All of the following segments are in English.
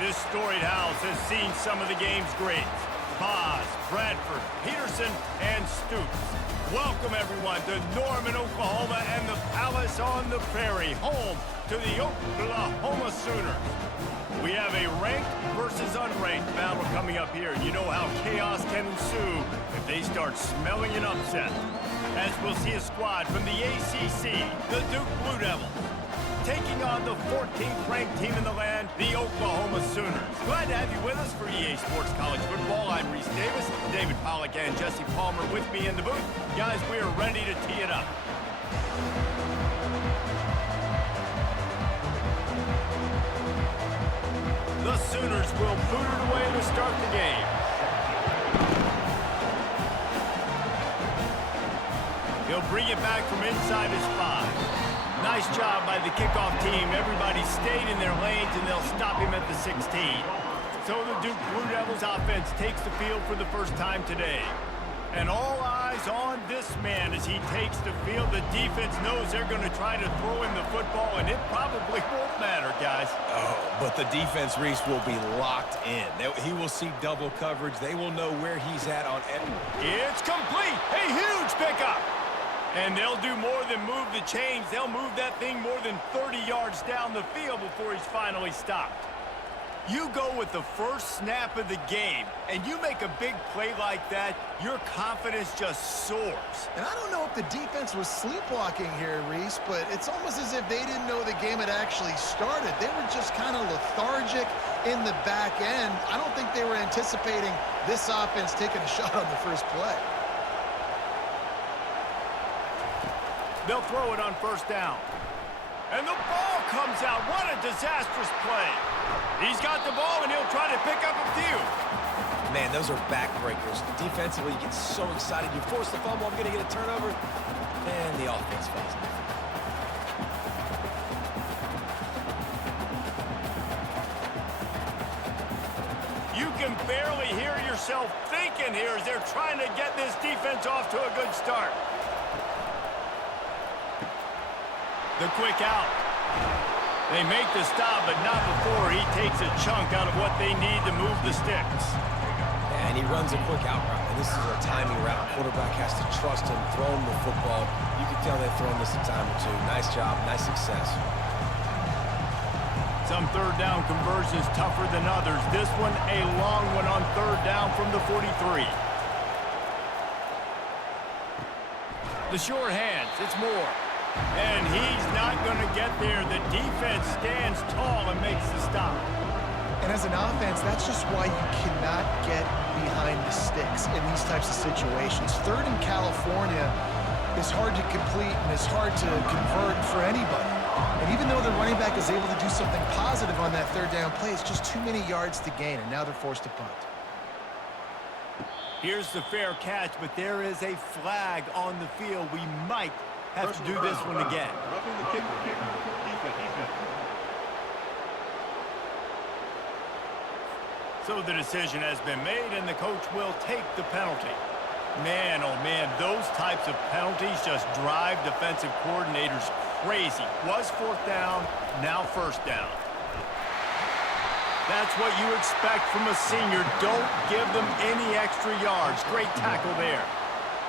This storied house has seen some of the game's greats. Boz, Bradford, Peterson, and Stoops. Welcome, everyone, to Norman, Oklahoma, and the Palace on the Prairie, home to the Oklahoma Sooners. We have a ranked versus unranked battle coming up here. You know how chaos can ensue if they start smelling an upset. As we'll see a squad from the ACC, the Duke Blue Devils, taking on the 14th ranked team in the land, the Oklahoma Sooners. Glad to have you with us for EA Sports College Football. I'm Reese Davis, David Pollack and Jesse Palmer with me in the booth. Guys, we are ready to tee it up. The Sooners will boot it away to start the game. He'll bring it back from inside his 5. Nice job by the kickoff team. Everybody stayed in their lanes, and they'll stop him at the 16. So the Duke Blue Devils offense takes the field for the first time today. And all eyes on this man as he takes the field. The defense knows they're going to try to throw him the football, and it probably won't matter, guys. Oh, but the defense, Reese, will be locked in. He will see double coverage. They will know where he's at on every. It's complete. A huge pickup. And they'll do more than move the chains. They'll move that thing more than 30 yards down the field before he's finally stopped. You go with the first snap of the game, and you make a big play like that, your confidence just soars. And I don't know if the defense was sleepwalking here, Reese, but it's almost as if they didn't know the game had actually started. They were just kind of lethargic in the back end. I don't think they were anticipating this offense taking a shot on the first play. They'll throw it on first down. And the ball comes out. What a disastrous play. He's got the ball, and he'll try to pick up a few. Man, those are backbreakers. Defensively, you get so excited. You force the fumble. I'm going to get a turnover. And the offense falls in. You can barely hear yourself thinking here as they're trying to get this defense off to a good start. The quick out. They make the stop, but not before he takes a chunk out of what they need to move the sticks. Yeah, and he runs a quick out route, and this is a timing route. Quarterback has to trust him, throw him the football. You can tell they've thrown this a time or two. Nice job, nice success. Some third down conversions tougher than others. This one, a long one on third down from the 43. The short hands, it's Moore. And he's not going to get there. The defense stands tall and makes the stop. And as an offense, that's just why you cannot get behind the sticks in these types of situations. Third in California is hard to complete and is hard to convert for anybody. And even though the running back is able to do something positive on that third down play, it's just too many yards to gain, and now they're forced to punt. Here's the fair catch, but there is a flag on the field. We might have to do this one again. So the decision has been made, and the coach will take the penalty. Man, oh man, those types of penalties just drive defensive coordinators crazy. Was fourth down, now first down. That's what you expect from a senior. Don't give them any extra yards. Great tackle there.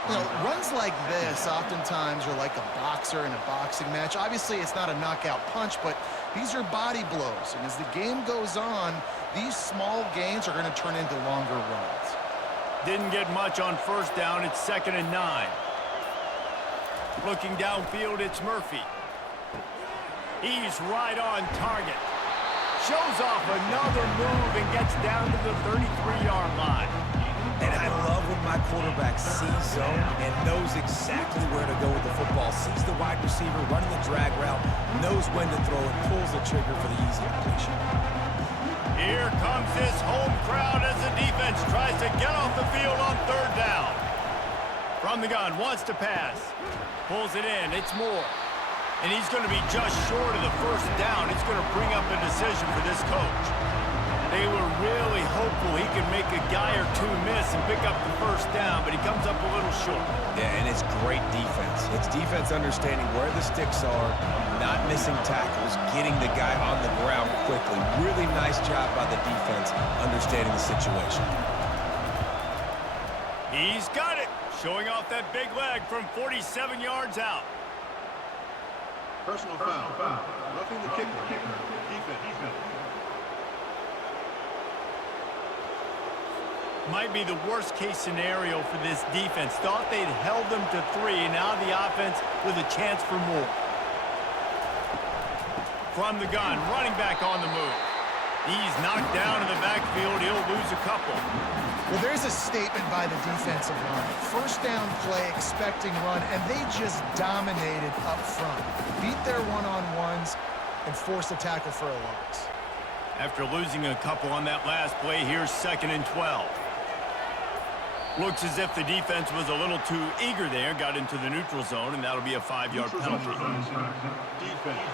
You know, runs like this oftentimes are like a boxer in a boxing match. Obviously, it's not a knockout punch, but these are body blows. And as the game goes on, these small gains are going to turn into longer runs. Didn't get much on first down. It's 2nd and 9. Looking downfield, it's Murphy. He's right on target. Shows off another move and gets down to the 33-yard line. And I love when my quarterback sees zone and knows exactly where to go with the football. Sees the wide receiver running the drag route, knows when to throw it, pulls the trigger for the easy completion. Here comes this home crowd as the defense tries to get off the field on third down. From the gun, wants to pass. Pulls it in, it's Moore. And he's going to be just short of the first down. It's going to bring up a decision for this coach. They were really hopeful he could make a guy or two miss and pick up the first down, but he comes up a little short. Yeah, and it's great defense. It's defense understanding where the sticks are, not missing tackles, getting the guy on the ground quickly. Really nice job by the defense understanding the situation. He's got it, showing off that big leg from 47 yards out. Personal foul. Roughing the kicker. Defense. Might be the worst case scenario for this defense. Thought they'd held them to 3, and now the offense with a chance for more. From the gun, running back on the move. He's knocked down in the backfield. He'll lose a couple. Well, there's a statement by the defensive line. First down play, expecting run, and they just dominated up front. Beat their one-on-ones and forced a tackle for a loss. After losing a couple on that last play, here's 2nd and 12. Looks as if the defense was a little too eager there, got into the neutral zone, and that'll be a 5-yard penalty. Defense.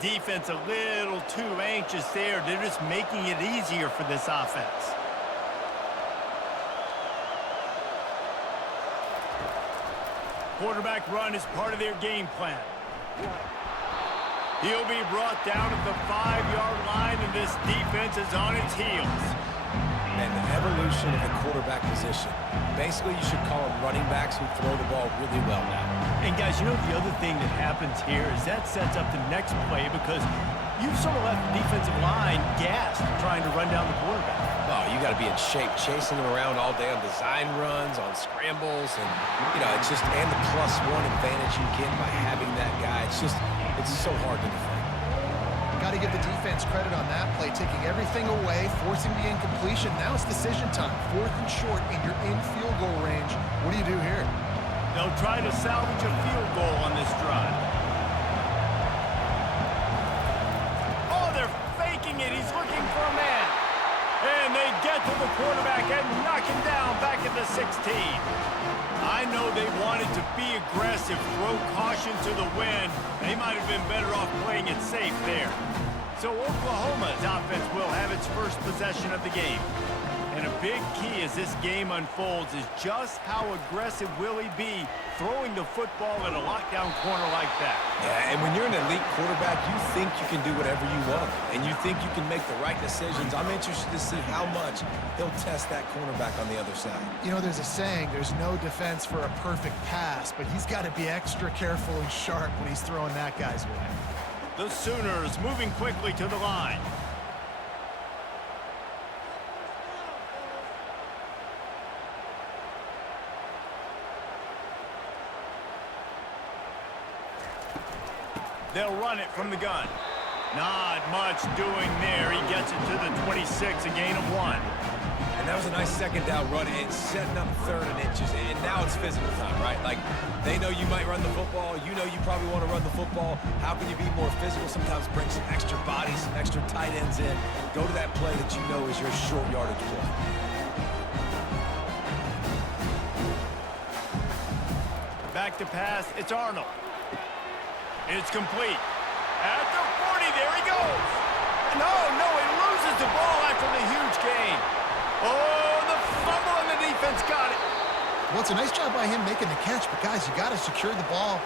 Defense a little too anxious there. They're just making it easier for this offense. Quarterback run is part of their game plan. He'll be brought down at the 5-yard line, and this defense is on its heels. And the evolution of the quarterback position. Basically, you should call them running backs who throw the ball really well now. And guys, you know the other thing that happens here is that sets up the next play because you've sort of left the defensive line gassed trying to run down the quarterback. Oh, you got to be in shape, chasing him around all day on design runs, on scrambles, and, it's just, and the +1 advantage you get by having that guy. It's so hard to defend. Got to give the defense credit on that play, taking everything away, forcing the incompletion. Now it's decision time. 4th and short, and you're in field goal range. What do you do here? They'll try to salvage a field goal on this drive. Oh, they're faking it. He's looking for a man. And they get to the quarterback and knock him down back at the 16. I know they wanted to be aggressive, throw caution to the wind. They might have been better off playing it safe there. So Oklahoma's offense will have its first possession of the game. And a big key as this game unfolds is just how aggressive will he be throwing the football in a lockdown corner like that. Yeah, and when you're an elite quarterback, you think you can do whatever you want, and you think you can make the right decisions. I'm interested to see how much he'll test that cornerback on the other side. There's a saying, there's no defense for a perfect pass, but he's got to be extra careful and sharp when he's throwing that guy's way. The Sooners moving quickly to the line. They'll run it from the gun. Not much doing there. He gets it to the 26, a gain of 1. And that was a nice second down run. It's setting up 3rd and inches, and now it's physical time, right? Like, they know you might run the football. You know you probably want to run the football. How can you be more physical? Sometimes bring some extra bodies, some extra tight ends in. Go to that play that you know is your short yardage play. Back to pass. It's Arnold. It's complete. At the 40, there he goes. No, he loses the ball after the huge gain. Oh, the fumble and the defense got it. Well, it's a nice job by him making the catch, but guys, you got to secure the ball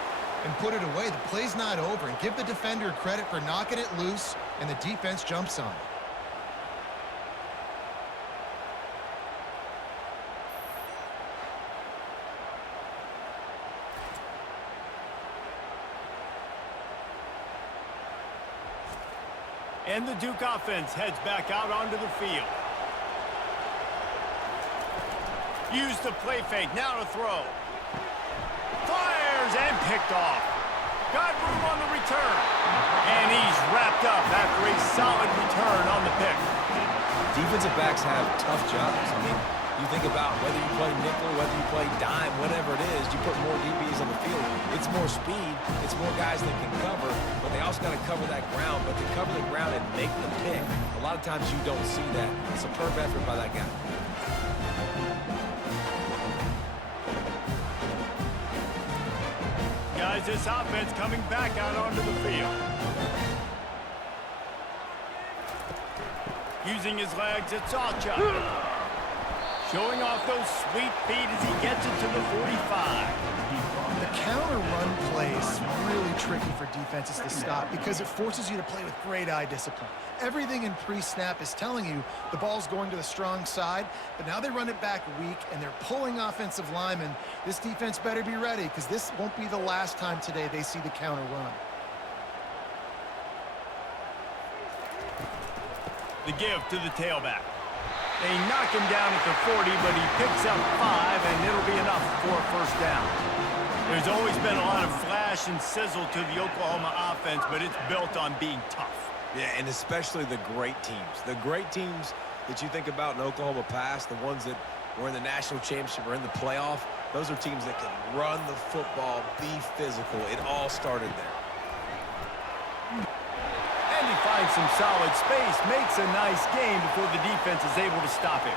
and put it away. The play's not over, and give the defender credit for knocking it loose, and the defense jumps on it. And the Duke offense heads back out onto the field. Use the play fake, now to throw. Fires and picked off. Got room on the return. And he's wrapped up after a solid return on the pick. Defensive backs have tough jobs. I mean, you think about whether you play nickel, whether you play dime, whatever it is, you put more DBs on the field. It's more speed. It's more guys that can cover, but they also got to cover that ground. But to cover the ground and make the pick, a lot of times you don't see that. Superb effort by that guy. Has this offense coming back out onto the field. Using his legs, it's Alcha. Showing off those sweet feet as he gets it to the 45. The counter run play is really tricky for defenses to stop because it forces you to play with great eye discipline. Everything in pre-snap is telling you the ball's going to the strong side, but now they run it back weak and they're pulling offensive linemen. This defense better be ready because this won't be the last time today they see the counter run. The give to the tailback. They knock him down at the 40, but he picks up 5, and it'll be enough for a first down. There's always been a lot of flash and sizzle to the Oklahoma offense, but it's built on being tough. Yeah, and especially the great teams. The great teams that you think about in Oklahoma past, the ones that were in the national championship or in the playoff, those are teams that can run the football, be physical. It all started there. And he finds some solid space, makes a nice gain before the defense is able to stop him.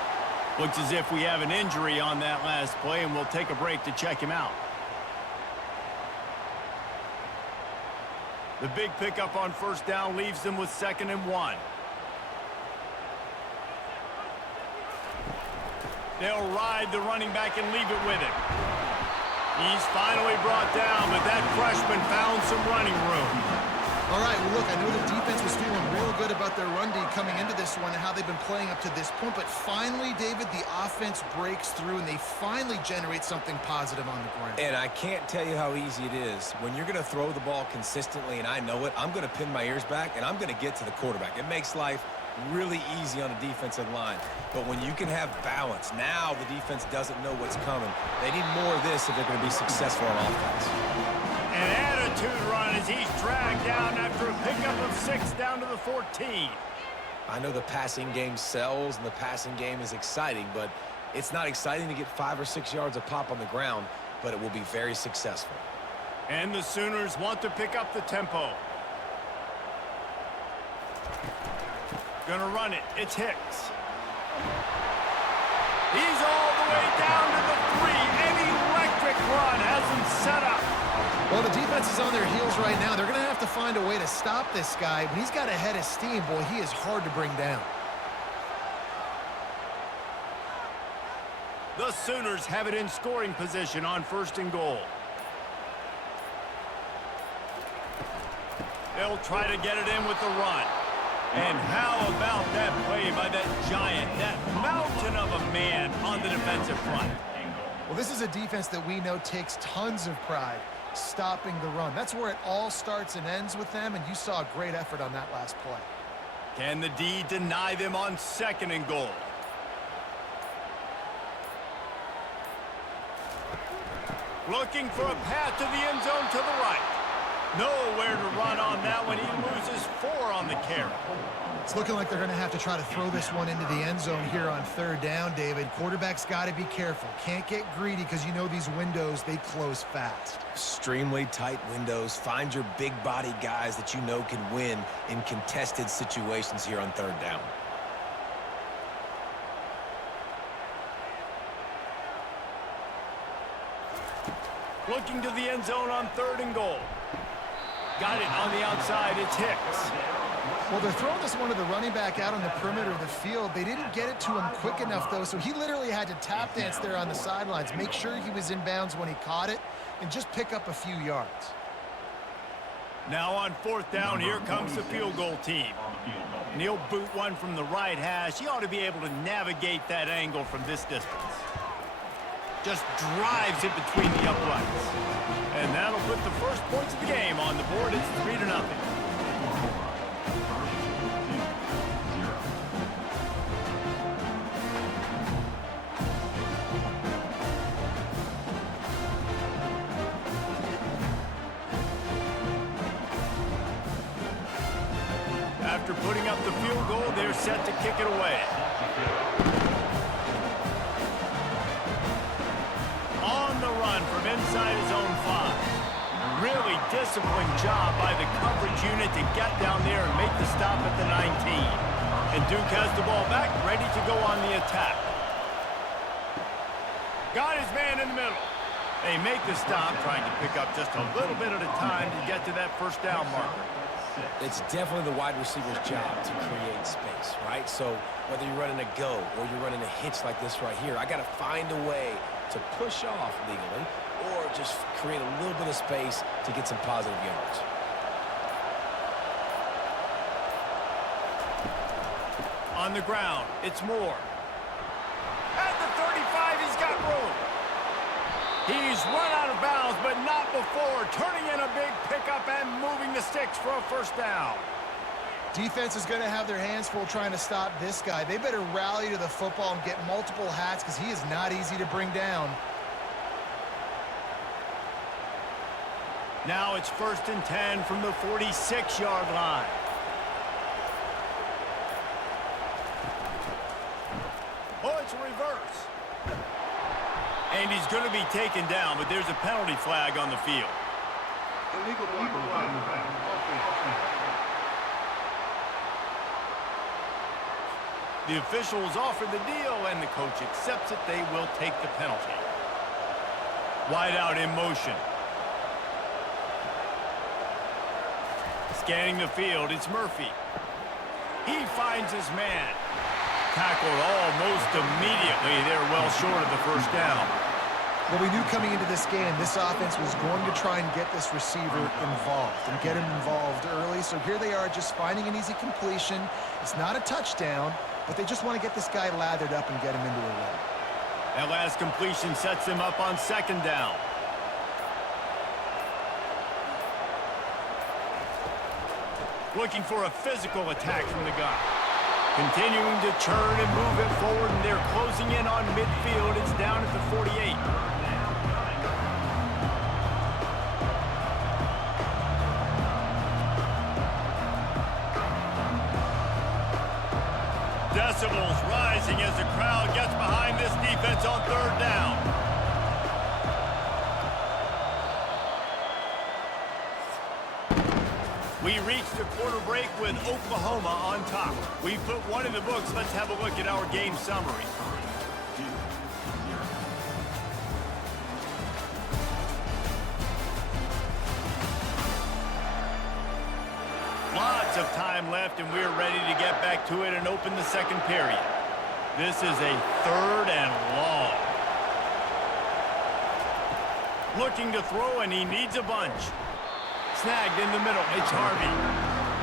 Looks as if we have an injury on that last play, and we'll take a break to check him out. The big pickup on first down leaves them with 2nd and 1. They'll ride the running back and leave it with him. He's finally brought down, but that freshman found some running room. All right, well, look, I know the defense was feeling real good about their run D coming into this one and how they've been playing up to this point, but finally, David, the offense breaks through and they finally generate something positive on the ground. And I can't tell you how easy it is. When you're going to throw the ball consistently, and I know it, I'm going to pin my ears back, and I'm going to get to the quarterback. It makes life really easy on a defensive line. But when you can have balance, now the defense doesn't know what's coming. They need more of this if they're going to be successful on offense. An attitude run as he's dragged down after a pickup of 6 down to the 14. I know the passing game sells and the passing game is exciting, but it's not exciting to get 5 or 6 yards of pop on the ground, but it will be very successful. And the Sooners want to pick up the tempo. Gonna run it. It's Hicks. He's all the way down to the 3. An electric run has him set up. Well, the defense is on their heels right now. They're going to have to find a way to stop this guy. When he's got a head of steam, boy, he is hard to bring down. The Sooners have it in scoring position on 1st and goal. They'll try to get it in with the run. And how about that play by that giant, that mountain of a man on the defensive front? Well, this is a defense that we know takes tons of pride stopping the run. That's where it all starts and ends with them, and you saw a great effort on that last play. Can the D deny them on 2nd and goal? Looking for a path to the end zone to the right. Nowhere to run on that one. He loses 4 on the carry. It's looking like they're going to have to try to throw this one into the end zone here on 3rd down, David. Quarterback's got to be careful. Can't get greedy because you know these windows, they close fast. Extremely tight windows. Find your big body guys that you know can win in contested situations here on 3rd down. Looking to the end zone on 3rd and goal. Got it on the outside. It's Hicks. Well, they're throwing this one to the running back out on the perimeter of the field. They didn't get it to him quick enough, though, so he literally had to tap dance there on the sidelines, make sure he was in bounds when he caught it, and just pick up a few yards. Now on 4th down, here comes the field goal team. And he'll boot one from the right hash. He ought to be able to navigate that angle from this distance. Just drives it between the uprights. And that'll put the first points of the game on the board. It's 3-0. After putting up the field goal, they're set to kick it away. On the run from inside his own 5. Really disciplined job by the coverage unit to get down there and make the stop at the 19. And Duke has the ball back, ready to go on the attack. Got his man in the middle. They make the stop, trying to pick up just a little bit at a time to get to that first down marker. It's definitely the wide receiver's job to create space, right? So whether you're running a go or you're running a hitch like this right here, I got to find a way to push off legally or just create a little bit of space to get some positive yards. On the ground, it's Moore. At the 35, he's got room. He's run out of bounds, but not before turning in a big pickup and moving the sticks for a first down. Defense is going to have their hands full trying to stop this guy. They better rally to the football and get multiple hats because he is not easy to bring down. Now it's 1st and 10 from the 46-yard line. Oh, it's a reverse. And he's going to be taken down, but there's a penalty flag on the field. Illegal flag. The officials offer the deal, and the coach accepts it. They will take the penalty. Wide out in motion. Scanning the field, it's Murphy. He finds his man. Tackled almost immediately. They're well short of the first down. Well, we knew coming into this game, this offense was going to try and get this receiver involved and get him involved early. So here they are just finding an easy completion. It's not a touchdown, but they just want to get this guy lathered up and get him into a run. That last completion sets him up on 2nd down. Looking for a physical attack from the gun. Continuing to churn and move it forward, and they're closing in on midfield. It's down at the 48. Decibels rising as the crowd gets behind this defense on 3rd down. We reached the quarter break with Oklahoma on top. We put one in the books. Let's have a look at our game summary. Lots of time left, and we're ready to get back to it and open the 2nd period. This is a 3rd and long. Looking to throw, and he needs a bunch. Snagged in the middle, it's Harvey.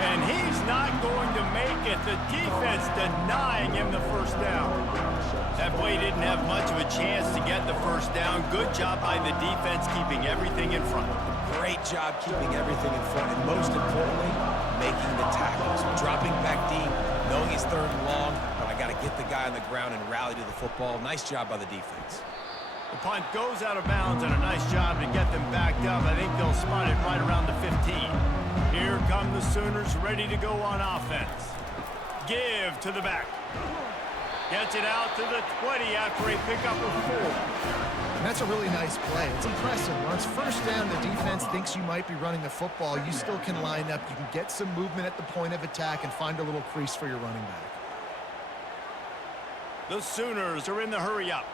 And he's not going to make it. The defense denying him the first down. That play didn't have much of a chance to get the first down. Good job by the defense keeping everything in front. Great job keeping everything in front, and most importantly, making the tackles. Dropping back deep, knowing it's 3rd and long, but I got to get the guy on the ground and rally to the football. Nice job by the defense. The punt goes out of bounds, and a nice job to get them backed up. I think they'll spot it right around the 15. Here come the Sooners ready to go on offense. Give to the back. Gets it out to the 20 after a pickup of 4. And that's a really nice play. It's impressive. Once 1st down, the defense thinks you might be running the football. You still can line up. You can get some movement at the point of attack and find a little crease for your running back. The Sooners are in the hurry-up.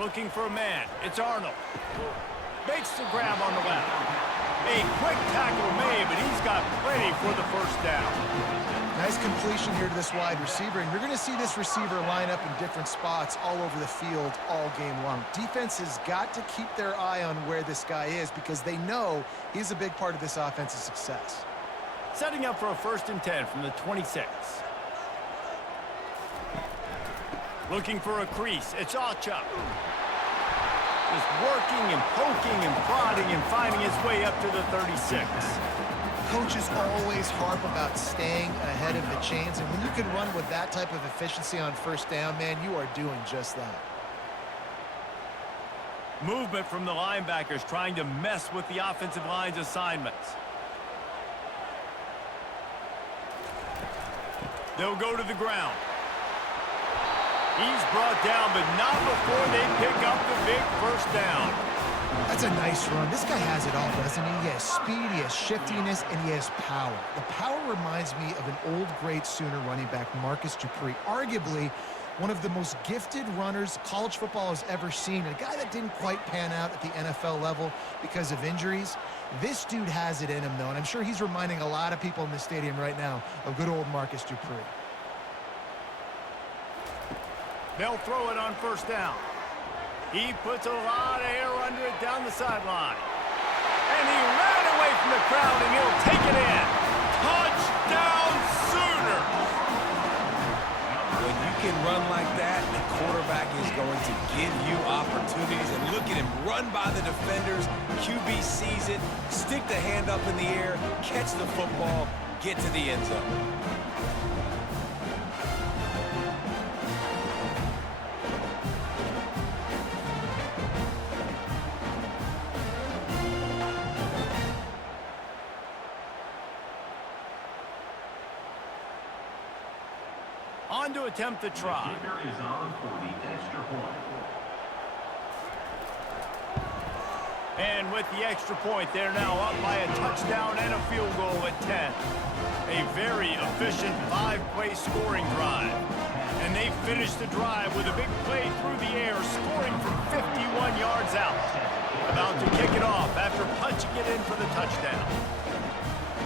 Looking for a man. It's Arnold. Makes the grab on the left. A quick tackle made, but he's got plenty for the first down. Nice completion here to this wide receiver, and you're going to see this receiver line up in different spots all over the field all game long. Defense has got to keep their eye on where this guy is because they know he's a big part of this offense's success. Setting up for a 1st and 10 from the 26. Looking for a crease. It's Alchuk. Just working and poking and prodding and finding his way up to the 36. Coaches always harp about staying ahead of the chains, and when you can run with that type of efficiency on 1st down, man, you are doing just that. Movement from the linebackers trying to mess with the offensive line's assignments. They'll go to the ground. He's brought down, but not before they pick up the big first down. That's a nice run. This guy has it all, doesn't he? He has speed, he has shiftiness, and he has power. The power reminds me of an old great Sooner running back, Marcus Dupree, arguably one of the most gifted runners college football has ever seen. A guy that didn't quite pan out at the NFL level because of injuries. This dude has it in him, though, and I'm sure he's reminding a lot of people in the stadium right now of good old Marcus Dupree. They'll throw it on first down. He puts a lot of air under it down the sideline. And he ran away from the crowd, and he'll take it in. Touchdown, Sooners! When you can run like that, the quarterback is going to give you opportunities. And look at him run by the defenders. QB sees it, stick the hand up in the air, catch the football, get to the end zone. On to attempt the try. And with the extra point, they're now up by a touchdown and a field goal at 10. A very efficient 5-play scoring drive. And they finish the drive with a big play through the air, scoring from 51 yards out. About to kick it off after punching it in for the touchdown.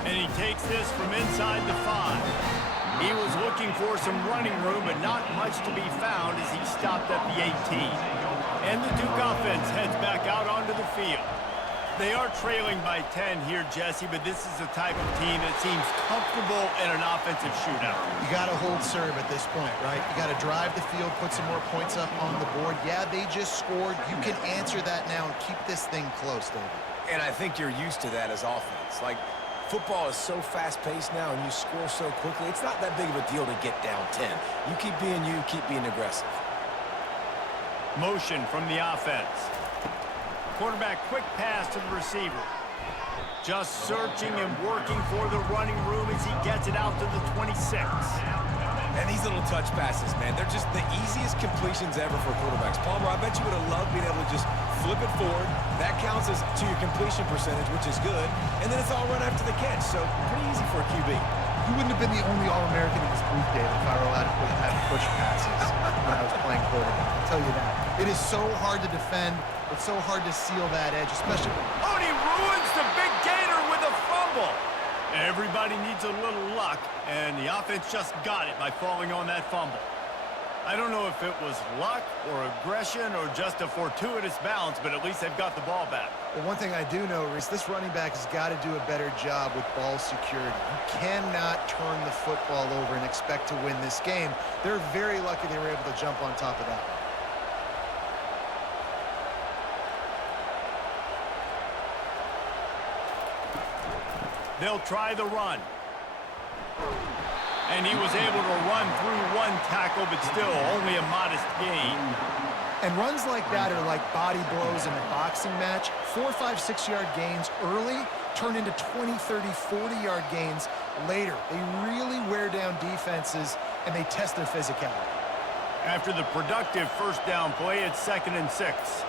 And he takes this from inside the 5. He was looking for some running room, but not much to be found as he stopped at the 18. And the Duke offense heads back out onto the field. They are trailing by 10 here, Jesse, but this is the type of team that seems comfortable in an offensive shootout. You got to hold serve at this point, right? You got to drive the field, put some more points up on the board. Yeah, they just scored. You can answer that now and keep this thing close, David. And I think you're used to that as offense. Like, football is so fast-paced now, and you score so quickly, it's not that big of a deal to get down 10. You keep being you, keep being aggressive. Motion from the offense. Quarterback quick pass to the receiver. Just searching and working for the running room as he gets it out to the 26. And these little touch passes, man, they're just the easiest completions ever for quarterbacks. Palmer, I bet you would have loved being able to just flip it forward. That counts as to your completion percentage, which is good. And then it's all run after the catch, so pretty easy for a QB. You wouldn't have been the only All-American in this booth, David, if I were allowed to have push passes when I was playing quarterback. I'll tell you that. It is so hard to defend. It's so hard to seal that edge, especially... Oh, and he ruins the big gainer with a fumble. Everybody needs a little luck, and the offense just got it by falling on that fumble. I don't know if it was luck or aggression or just a fortuitous bounce, but at least they've got the ball back. Well, one thing I do know is this running back has got to do a better job with ball security. You cannot turn the football over and expect to win this game. They're very lucky they were able to jump on top of that. They'll try the run. And he was able to run through one tackle, but still only a modest gain. And runs like that are like body blows in a boxing match. 4, 5, 6-yard gains early turn into 20, 30, 40-yard gains later. They really wear down defenses, and they test their physicality. After the productive first down play, it's 2nd and 6.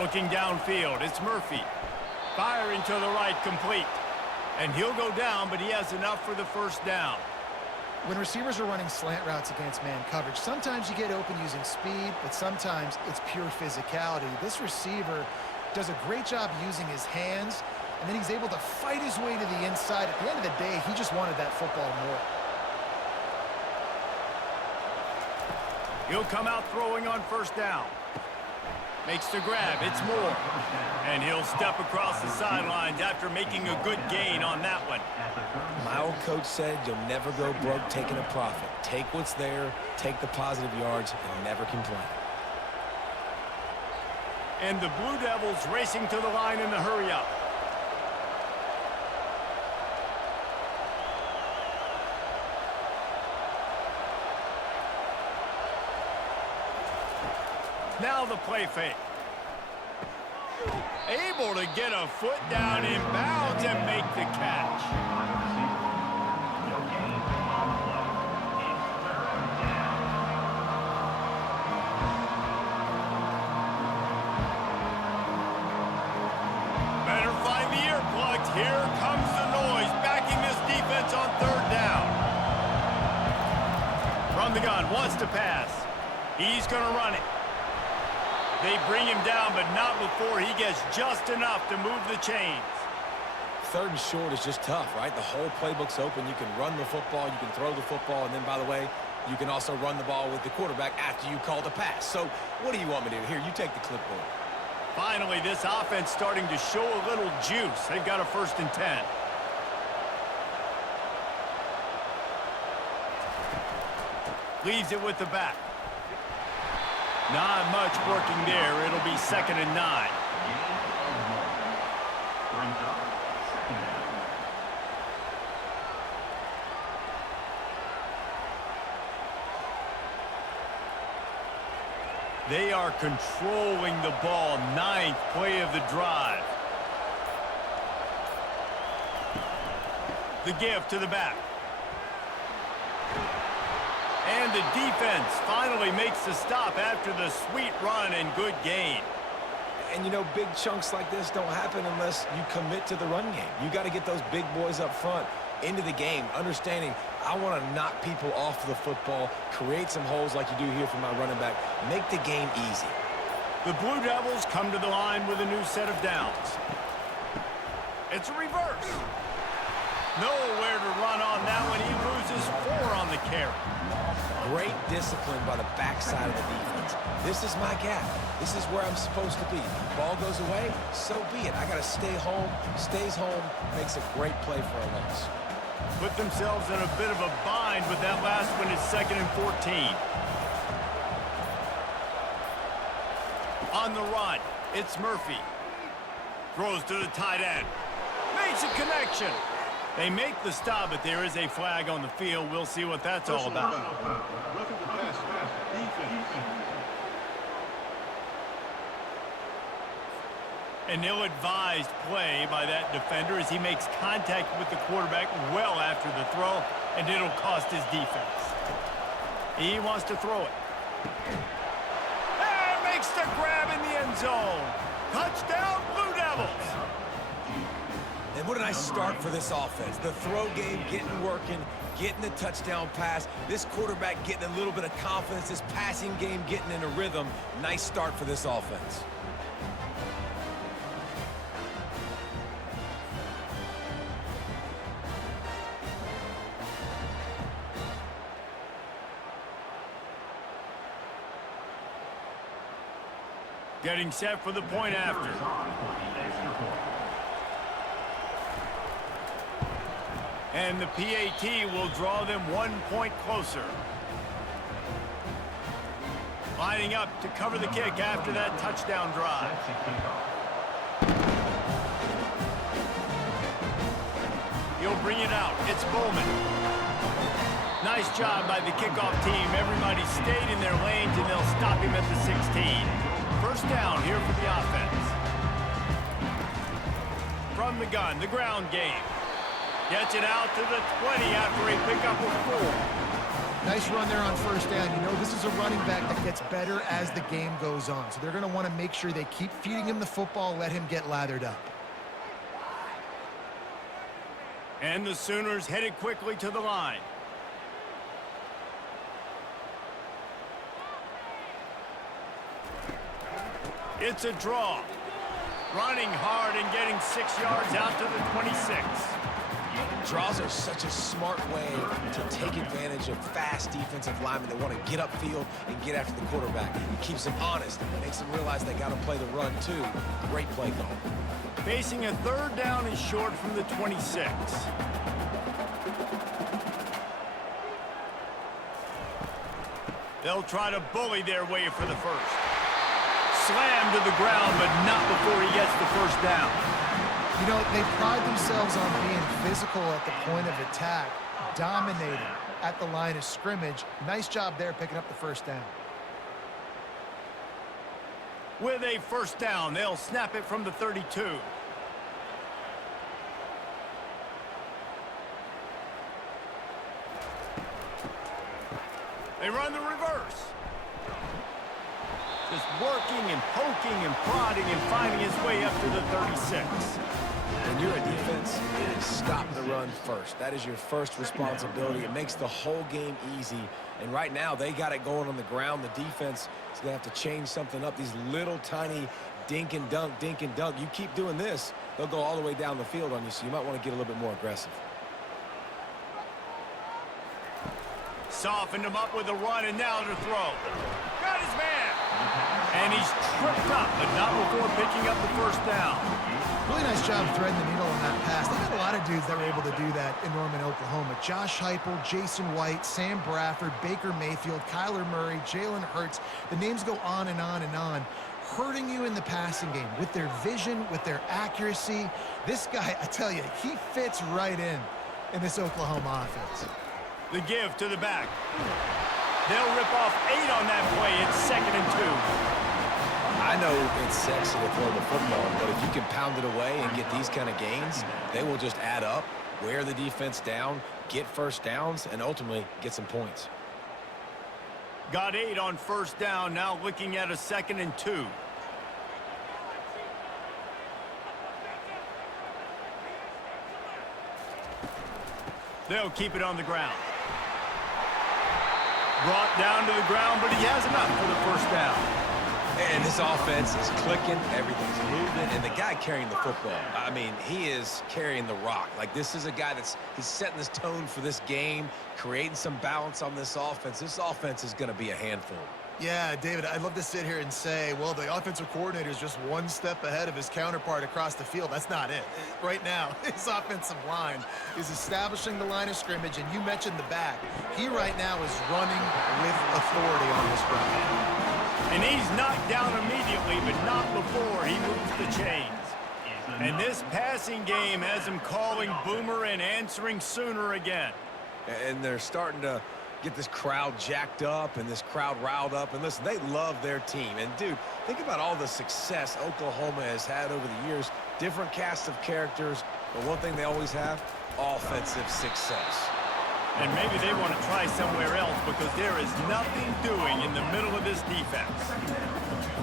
Looking downfield, it's Murphy. Firing to the right, complete. And he'll go down, but he has enough for the first down. When receivers are running slant routes against man coverage, sometimes you get open using speed, but sometimes it's pure physicality. This receiver does a great job using his hands, and then he's able to fight his way to the inside. At the end of the day, he just wanted that football more. He'll come out throwing on first down. Makes the grab, it's Moore. And he'll step across the sidelines after making a good gain on that one. My old coach said you'll never go broke taking a profit. Take what's there, take the positive yards, and never complain. And the Blue Devils racing to the line in the hurry-up. Now the play fake. Able to get a foot down in bounds and make the catch. From the gun, wants to pass. He's going to run it. They bring him down, but not before he gets just enough to move the chains. 3rd and short is just tough, right? The whole playbook's open. You can run the football, you can throw the football, and then, by the way, you can also run the ball with the quarterback after you call the pass. So what do you want me to do? Here, you take the clipboard. Finally, this offense starting to show a little juice. They've got a 1st and 10. Leaves it with the back. Not much working there. It'll be 2nd and 9. They are controlling the ball. 9th play of the drive. The give to the back. And the defense finally makes the stop after the sweet run and good gain. And, you know, big chunks like this don't happen unless you commit to the run game. You got to get those big boys up front into the game, understanding I want to knock people off the football, create some holes like you do here for my running back, make the game easy. The Blue Devils come to the line with a new set of downs. It's a reverse. Nowhere to run on that one. He loses 4 on the carry. Great discipline by the backside of the defense. This is my gap. This is where I'm supposed to be. Ball goes away, so be it. I got to stay home. Stays home, makes a great play for a loss. Put themselves in a bit of a bind, but that last one is 2nd and 14. On the run, it's Murphy. Throws to the tight end. Makes a connection. They make the stop, but there is a flag on the field. We'll see what that's all about. Roughing the pass. Defense. An ill-advised play by that defender as he makes contact with the quarterback well after the throw, and it'll cost his defense. He wants to throw it. And makes the grab in the end zone. Touchdown, Blue Devils. And what a nice start for this offense. The throw game getting working, getting the touchdown pass. This quarterback getting a little bit of confidence. This passing game getting in a rhythm. Nice start for this offense. Getting set for the point after. And the PAT will draw them 1 point closer. Lining up to cover the kick after that touchdown drive. He'll bring it out. It's Bowman. Nice job by the kickoff team. Everybody stayed in their lanes, and they'll stop him at the 16. 1st down here for the offense. From the gun, the ground game. Gets it out to the 20 after a pickup of 4. Nice run there on 1st down. You know, this is a running back that gets better as the game goes on. So they're going to want to make sure they keep feeding him the football, let him get lathered up. And the Sooners headed quickly to the line. It's a draw. Running hard and getting 6 yards out to the 26. Draws are such a smart way to take advantage of fast defensive linemen that want to get upfield and get after the quarterback. It keeps them honest. It makes them realize they got to play the run, too. Great play call. Facing a 3rd down and short from the 26. They'll try to bully their way for the 1st. Slammed to the ground, but not before he gets the 1st down. You know, they pride themselves on being physical at the point of attack, dominating at the line of scrimmage. Nice job there picking up the 1st down. With a 1st down, they'll snap it from the 32. They run the reverse. Just working and poking and prodding and finding his way up to the 36. When you're a defense, it is stop the run first. That is your first responsibility. It makes the whole game easy. And right now, they got it going on the ground. The defense is going to have to change something up. These little tiny dink and dunk, dink and dunk. You keep doing this, they'll go all the way down the field on you, so you might want to get a little bit more aggressive. Softened him up with a run, and now to throw. Got his man. And he's tripped up, but not before picking up the first down. Really nice job threading the needle on that pass. They got a lot of dudes that were able to do that in Norman, Oklahoma. Josh Heupel, Jason White, Sam Bradford, Baker Mayfield, Kyler Murray, Jalen Hurts. The names go on and on and on. Hurting you in the passing game with their vision, with their accuracy. This guy, I tell you, he fits right in this Oklahoma offense. The give to the back. They'll rip off 8 on that play. It's 2nd and 2. I know it's sexy to throw the football, but if you can pound it away and get these kind of gains, they will just add up, wear the defense down, get first downs, and ultimately get some points. Got 8 on first down, now looking at a 2nd and 2. They'll keep it on the ground. Brought down to the ground, but he has enough for the first down. And this offense is clicking, everything's moving, and the guy carrying the football, I mean, he is carrying the rock. Like, this is a guy he's setting this tone for this game, creating some balance on this offense. This offense is going to be a handful. Yeah, David, I'd love to sit here and say, well, the offensive coordinator is just one step ahead of his counterpart across the field. That's not it. Right now, his offensive line is establishing the line of scrimmage, and you mentioned the back. He right now is running with authority on this ground. And he's knocked down immediately, but not before he moves the chains. And this passing game has him calling Boomer and answering Sooner again. And they're starting to get this crowd jacked up and this crowd riled up. And listen, they love their team. And, dude, think about all the success Oklahoma has had over the years. Different cast of characters, but one thing they always have, offensive success. And maybe they want to try somewhere else because there is nothing doing in the middle of this defense.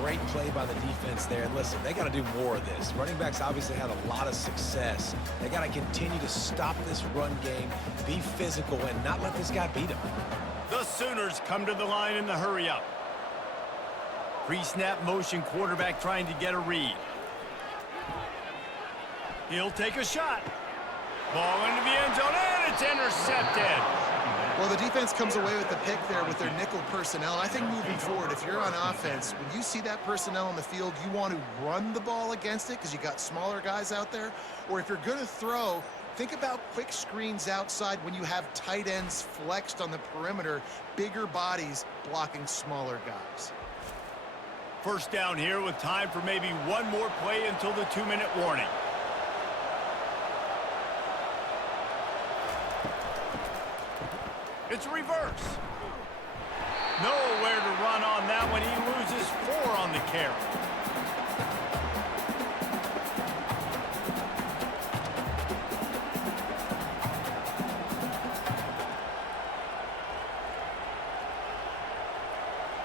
Great play by the defense there. And listen, they got to do more of this. Running backs obviously had a lot of success. They got to continue to stop this run game, be physical, and not let this guy beat them. The Sooners come to the line in the hurry-up. Pre-snap motion, quarterback trying to get a read. He'll take a shot. Ball into the end zone, and it's intercepted. Well, the defense comes away with the pick there with their nickel personnel. I think moving forward, if you're on offense, when you see that personnel on the field, you want to run the ball against it because you got smaller guys out there. Or if you're going to throw, think about quick screens outside when you have tight ends flexed on the perimeter, bigger bodies blocking smaller guys. First down here with time for maybe one more play until the 2-minute warning. It's reverse. Nowhere to run on that one. He loses 4 on the carry.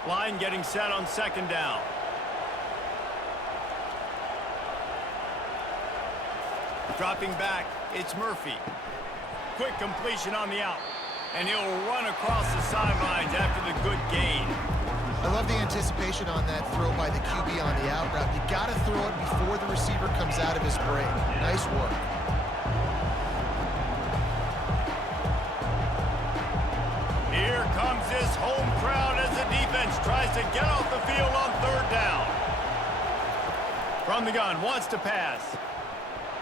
Line getting set on 2nd down. Dropping back, it's Murphy. Quick completion on the out. And he'll run across the sidelines after the good gain. I love the anticipation on that throw by the QB on the out route. You got to throw it before the receiver comes out of his break. Nice work. Here comes this home crowd as the defense tries to get off the field on 3rd down. From the gun, wants to pass.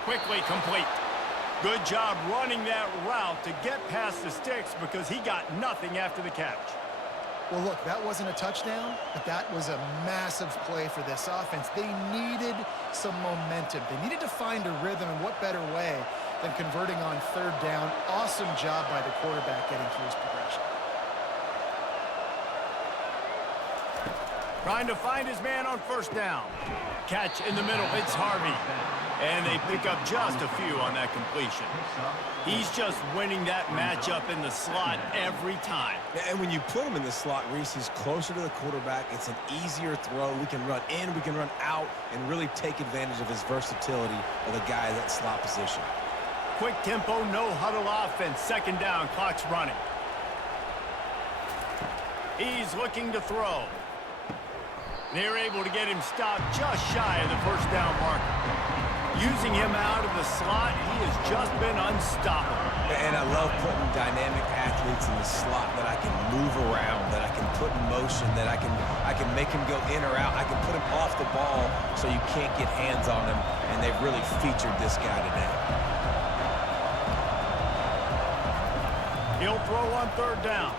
Quickly complete. Good job running that route to get past the sticks because he got nothing after the catch. Well, look, that wasn't a touchdown, but that was a massive play for this offense. They needed some momentum. They needed to find a rhythm, and what better way than converting on 3rd down. Awesome job by the quarterback getting through his progression. Trying to find his man on 1st down. Catch in the middle. It's Harvey. And they pick up just a few on that completion. He's just winning that matchup in the slot every time. And when you put him in the slot, Reese, he's closer to the quarterback. It's an easier throw. We can run in, we can run out, and really take advantage of his versatility of the guy in that slot position. Quick tempo, no huddle offense. Second down, clock's running. He's looking to throw. They're able to get him stopped just shy of the first down marker. Using him out of the slot, he has just been unstoppable. And I love putting dynamic athletes in the slot that I can move around, that I can put in motion, that I can make him go in or out. I can put him off the ball so you can't get hands on him, and they've really featured this guy today. He'll throw on third down.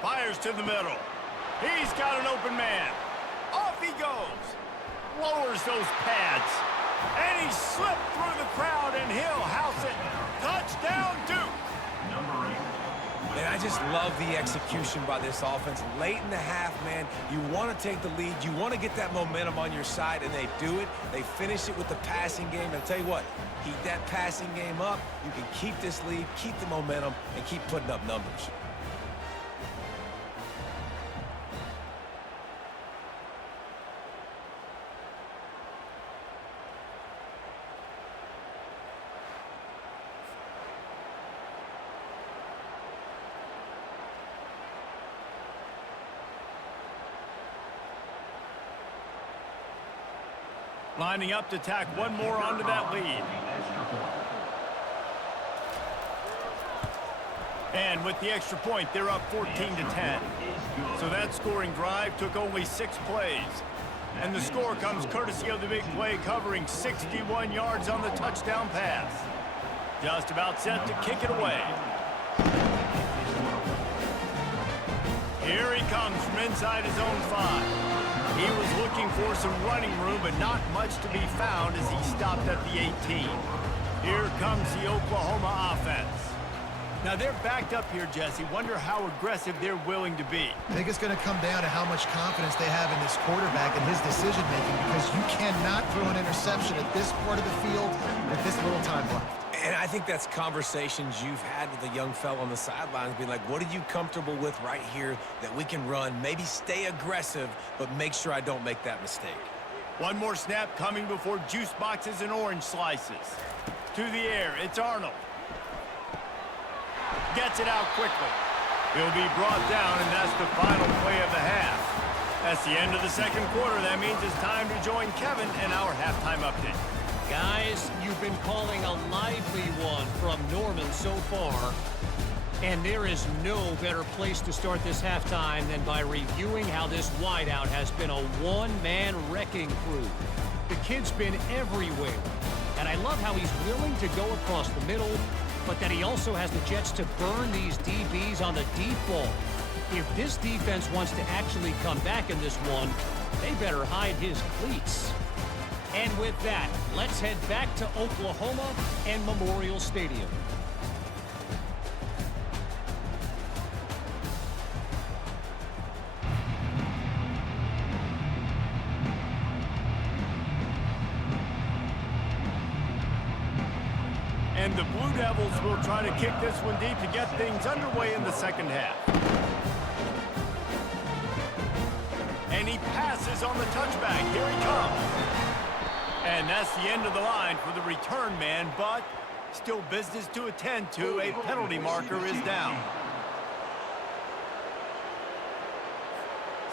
Fires to the middle. He's got an open man. Off he goes. Lowers those pads. And he slipped through the crowd, and he'll house it. Touchdown, Duke. And I just love the execution by this offense. Late in the half, man, you want to take the lead. You want to get that momentum on your side, and they do it. They finish it with the passing game. And I'll tell you what, keep that passing game up. You can keep this lead, keep the momentum, and keep putting up numbers. Lining up to tack one more onto that lead. And with the extra point, they're up 14-10. So that scoring drive took only 6 plays. And the score comes courtesy of the big play, covering 61 yards on the touchdown pass. Just about set to kick it away. Here he comes from inside his own 5. He was looking for some running room, but not much to be found as he stopped at the 18. Here comes the Oklahoma offense. Now they're backed up here, Jesse. Wonder how aggressive they're willing to be. I think it's going to come down to how much confidence they have in this quarterback and his decision-making, because you cannot throw an interception at this part of the field with this little time left. And I think that's conversations you've had with the young fella on the sidelines, being like, what are you comfortable with right here that we can run? Maybe stay aggressive, but make sure I don't make that mistake. One more snap coming before juice boxes and orange slices. To the air, it's Arnold. Gets it out quickly. He'll be brought down, and that's the final play of the half. That's the end of the second quarter. That means it's time to join Kevin in our halftime update. Guys, you've been calling a lively one from Norman so far. And there is no better place to start this halftime than by reviewing how this wideout has been a one-man wrecking crew. The kid's been everywhere. And I love how he's willing to go across the middle, but that he also has the jets to burn these DBs on the deep ball. If this defense wants to actually come back in this one, they better hide his cleats. And with that, let's head back to Oklahoma and Memorial Stadium. And the Blue Devils will try to kick this one deep to get things underway in the second half. And he passes on the touchback. Here he comes. And that's the end of the line for the return man, but still business to attend to. A penalty marker is down.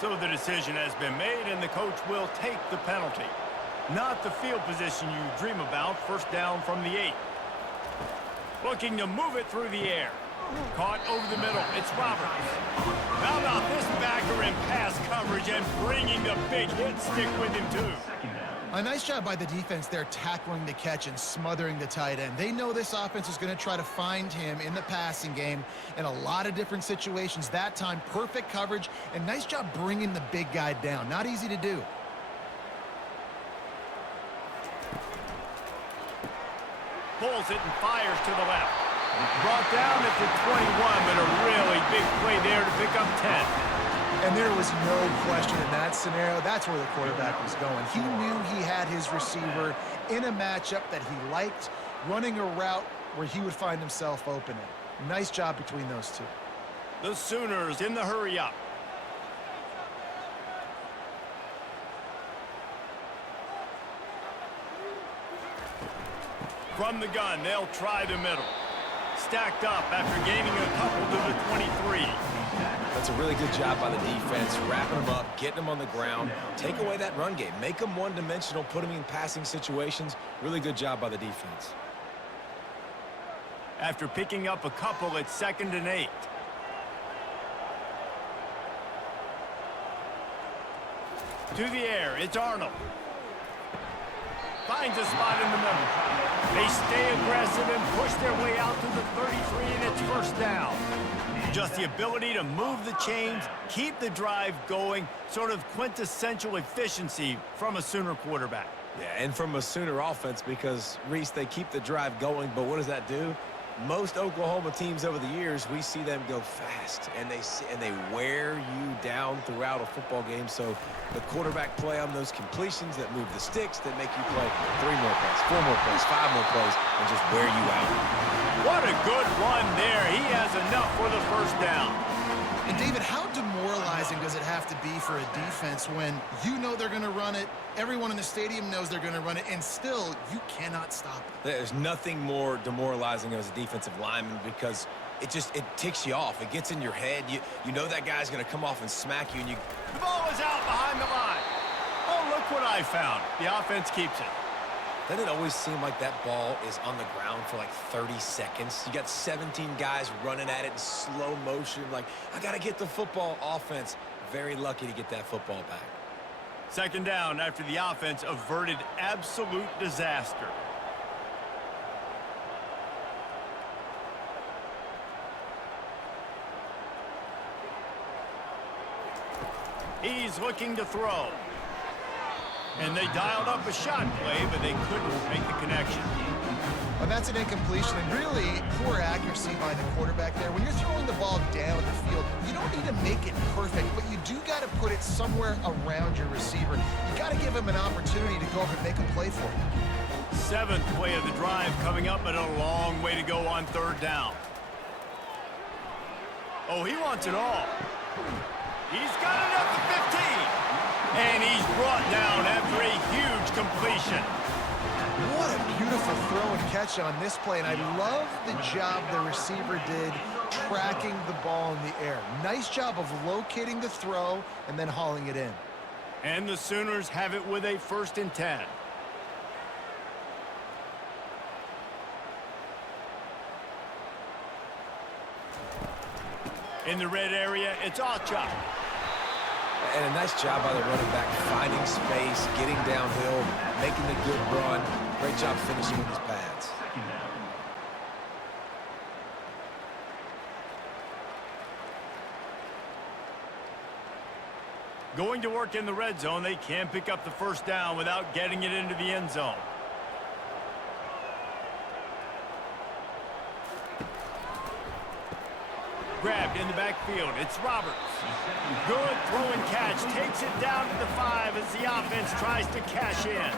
So the decision has been made, and the coach will take the penalty. Not the field position you dream about. First down from the 8. Looking to move it through the air. Caught over the middle. It's Roberts. How about this backer in pass coverage and bringing the big hit stick with him, too. A nice job by the defense there, tackling the catch and smothering the tight end. They know this offense is going to try to find him in the passing game in a lot of different situations. That time, perfect coverage, and nice job bringing the big guy down. Not easy to do. Pulls it and fires to the left. Brought down at the 21, but a really big play there to pick up 10. And there was no question in that scenario. That's where the quarterback was going. He knew he had his receiver in a matchup that he liked, running a route where he would find himself open. Nice job between those two. The Sooners in the hurry-up. From the gun, they'll try the middle. Stacked up after gaining a couple to the 23. That's a really good job by the defense, wrapping them up, getting them on the ground, take away that run game, make them one-dimensional, put them in passing situations. Really good job by the defense. After picking up a couple, it's 2nd and 8. To the air, it's Arnold. Finds a spot in the middle. They stay aggressive and push their way out to the 33, and it's 1st down. Just the ability to move the chains, keep the drive going, sort of quintessential efficiency from a Sooner quarterback. Yeah, and from a Sooner offense because, Reese, they keep the drive going, but what does that do? Most Oklahoma teams over the years, we see them go fast, and they wear you down throughout a football game. So the quarterback play on those completions that move the sticks, that make you play 3 more plays, 4 more plays, 5 more plays, and just wear you out. What a good run there. He has enough for the 1st down. And David, how demoralizing does it have to be for a defense when you know they're going to run it, everyone in the stadium knows they're going to run it, and still you cannot stop it? There's nothing more demoralizing as a defensive lineman because it ticks you off. It gets in your head. You know that guy's going to come off and smack you, and The ball is out behind the line. Oh, look what I found. The offense keeps it. Doesn't it always seem like that ball is on the ground for like 30 seconds? You got 17 guys running at it in slow motion. Like, I got to get the football. Offense, very lucky to get that football back. 2nd down after the offense averted absolute disaster. He's looking to throw. And they dialed up a shot play, but they couldn't make the connection. Well, that's an incompletion, and really poor accuracy by the quarterback there. When you're throwing the ball down the field, you don't need to make it perfect, but you do got to put it somewhere around your receiver. You got to give him an opportunity to go up and make a play for you. 7th play of the drive coming up, but a long way to go on 3rd down. Oh, he wants it all. He's got it at the 15. And he's brought down after a huge completion. What a beautiful throw and catch on this play, and I love the job the receiver did tracking the ball in the air. Nice job of locating the throw and then hauling it in. And the Sooners have it with a 1st and 10. In the red area, it's AltSim. And a nice job by the running back, finding space, getting downhill, making the good run. Great job finishing with his pads. Going to work in the red zone, they can't pick up the 1st down without getting it into the end zone. Grabbed in the backfield. It's Roberts. Good throw and catch. Takes it down to the 5 as the offense tries to cash in.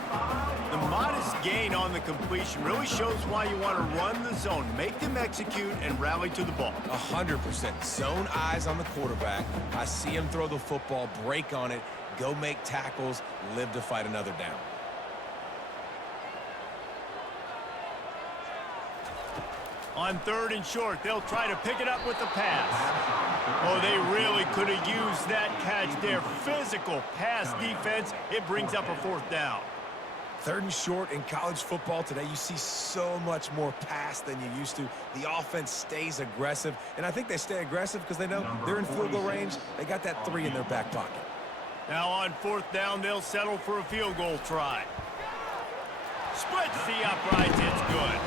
The modest gain on the completion really shows why you want to run the zone. Make them execute and rally to the ball. 100%. Zone eyes on the quarterback. I see him throw the football, break on it, go make tackles, live to fight another down. On 3rd and short, they'll try to pick it up with the pass. Oh, they really could have used that catch there. Physical pass defense. It brings up a 4th down. 3rd and short in college football today, you see so much more pass than you used to. The offense stays aggressive, and I think they stay aggressive because they know they're in field goal range. They got that 3 in their back pocket. Now on 4th down, they'll settle for a field goal try. Splits the uprights. It's good.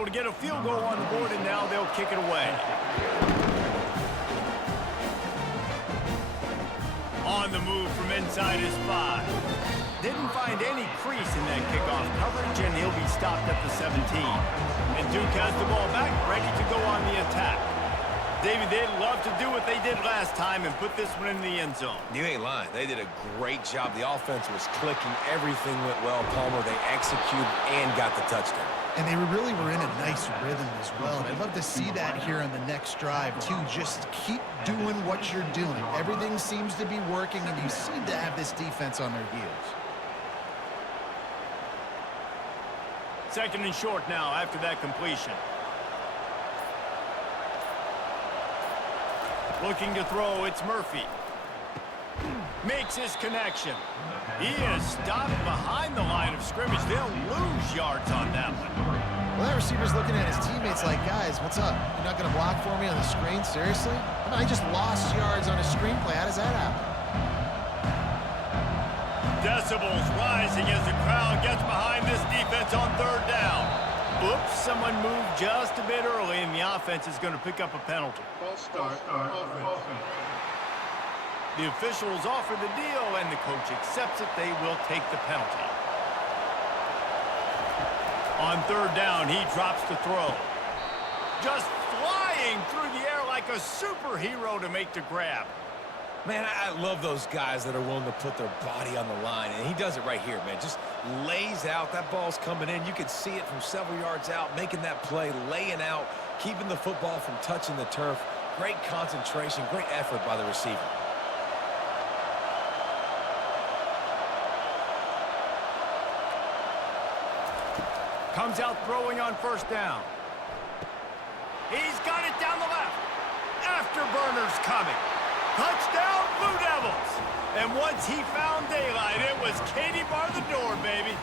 able to get a field goal on the board, and now they'll kick it away. On the move from inside his 5. Didn't find any crease in that kickoff coverage, and he'll be stopped at the 17. And Duke has the ball back, ready to go on the attack. David, they'd love to do what they did last time and put this one in the end zone. You ain't lying. They did a great job. The offense was clicking. Everything went well, Palmer. They executed and got the touchdown. And they really were in a nice rhythm as well. And I'd love to see that here on the next drive, too. Just keep doing what you're doing. Everything seems to be working, and you seem to have this defense on their heels. Second and short now after that completion. Looking to throw, it's Murphy. Makes his connection. He is stopped behind the line of scrimmage. They'll lose yards on that one. Well, that receiver's looking at his teammates like, guys, what's up? You're not going to block for me on the screen? Seriously? I mean, I just lost yards on a screenplay. How does that happen? Decibels rising as the crowd gets behind this defense on third down. Oops, someone moved just a bit early, and the offense is going to pick up a penalty. False start, offense. The officials offer the deal, and the coach accepts it. They will take the penalty. On third down, he drops the throw. Just flying through the air like a superhero to make the grab. Man, I love those guys that are willing to put their body on the line, and he does it right here, man. Just lays out. That ball's coming in. You can see it from several yards out, making that play, laying out, keeping the football from touching the turf. Great concentration, great effort by the receiver. Comes out throwing on first down. He's got it down the left. Afterburner's coming. Touchdown, Blue Devils. And once he found daylight, it was Katie bar the door, baby.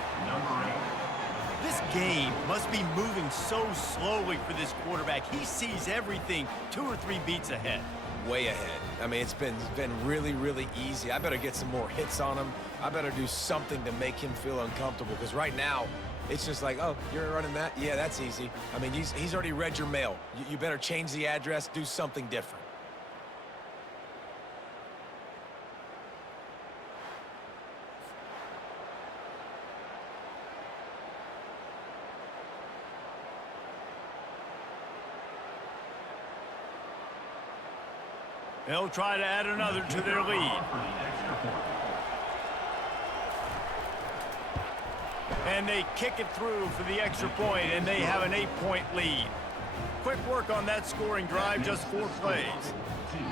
This game must be moving so slowly for this quarterback. He sees everything 2 or 3 beats ahead. Way ahead. I mean, it's been really, really easy. I better get some more hits on him. I better do something to make him feel uncomfortable, because right now, it's just like, oh, you're running that? Yeah, that's easy. I mean, he's already read your mail. You better change the address, do something different. They'll try to add another to their lead. And they kick it through for the extra point, and they have an 8-point lead. Quick work on that scoring drive, just 4 plays.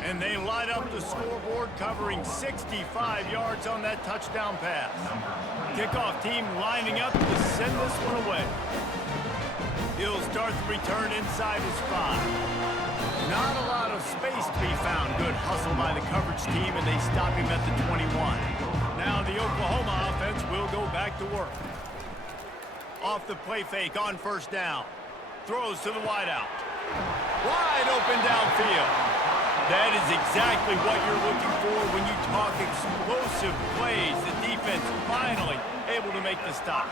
And they light up the scoreboard, covering 65 yards on that touchdown pass. Kickoff team lining up to send this one away. He'll start the return inside his 5. Not a lot of space to be found. Good hustle by the coverage team, and they stop him at the 21. Now the Oklahoma offense will go back to work. Off the play fake on first down. Throws to the wideout. Wide open downfield. That is exactly what you're looking for when you talk explosive plays. The defense finally able to make the stop.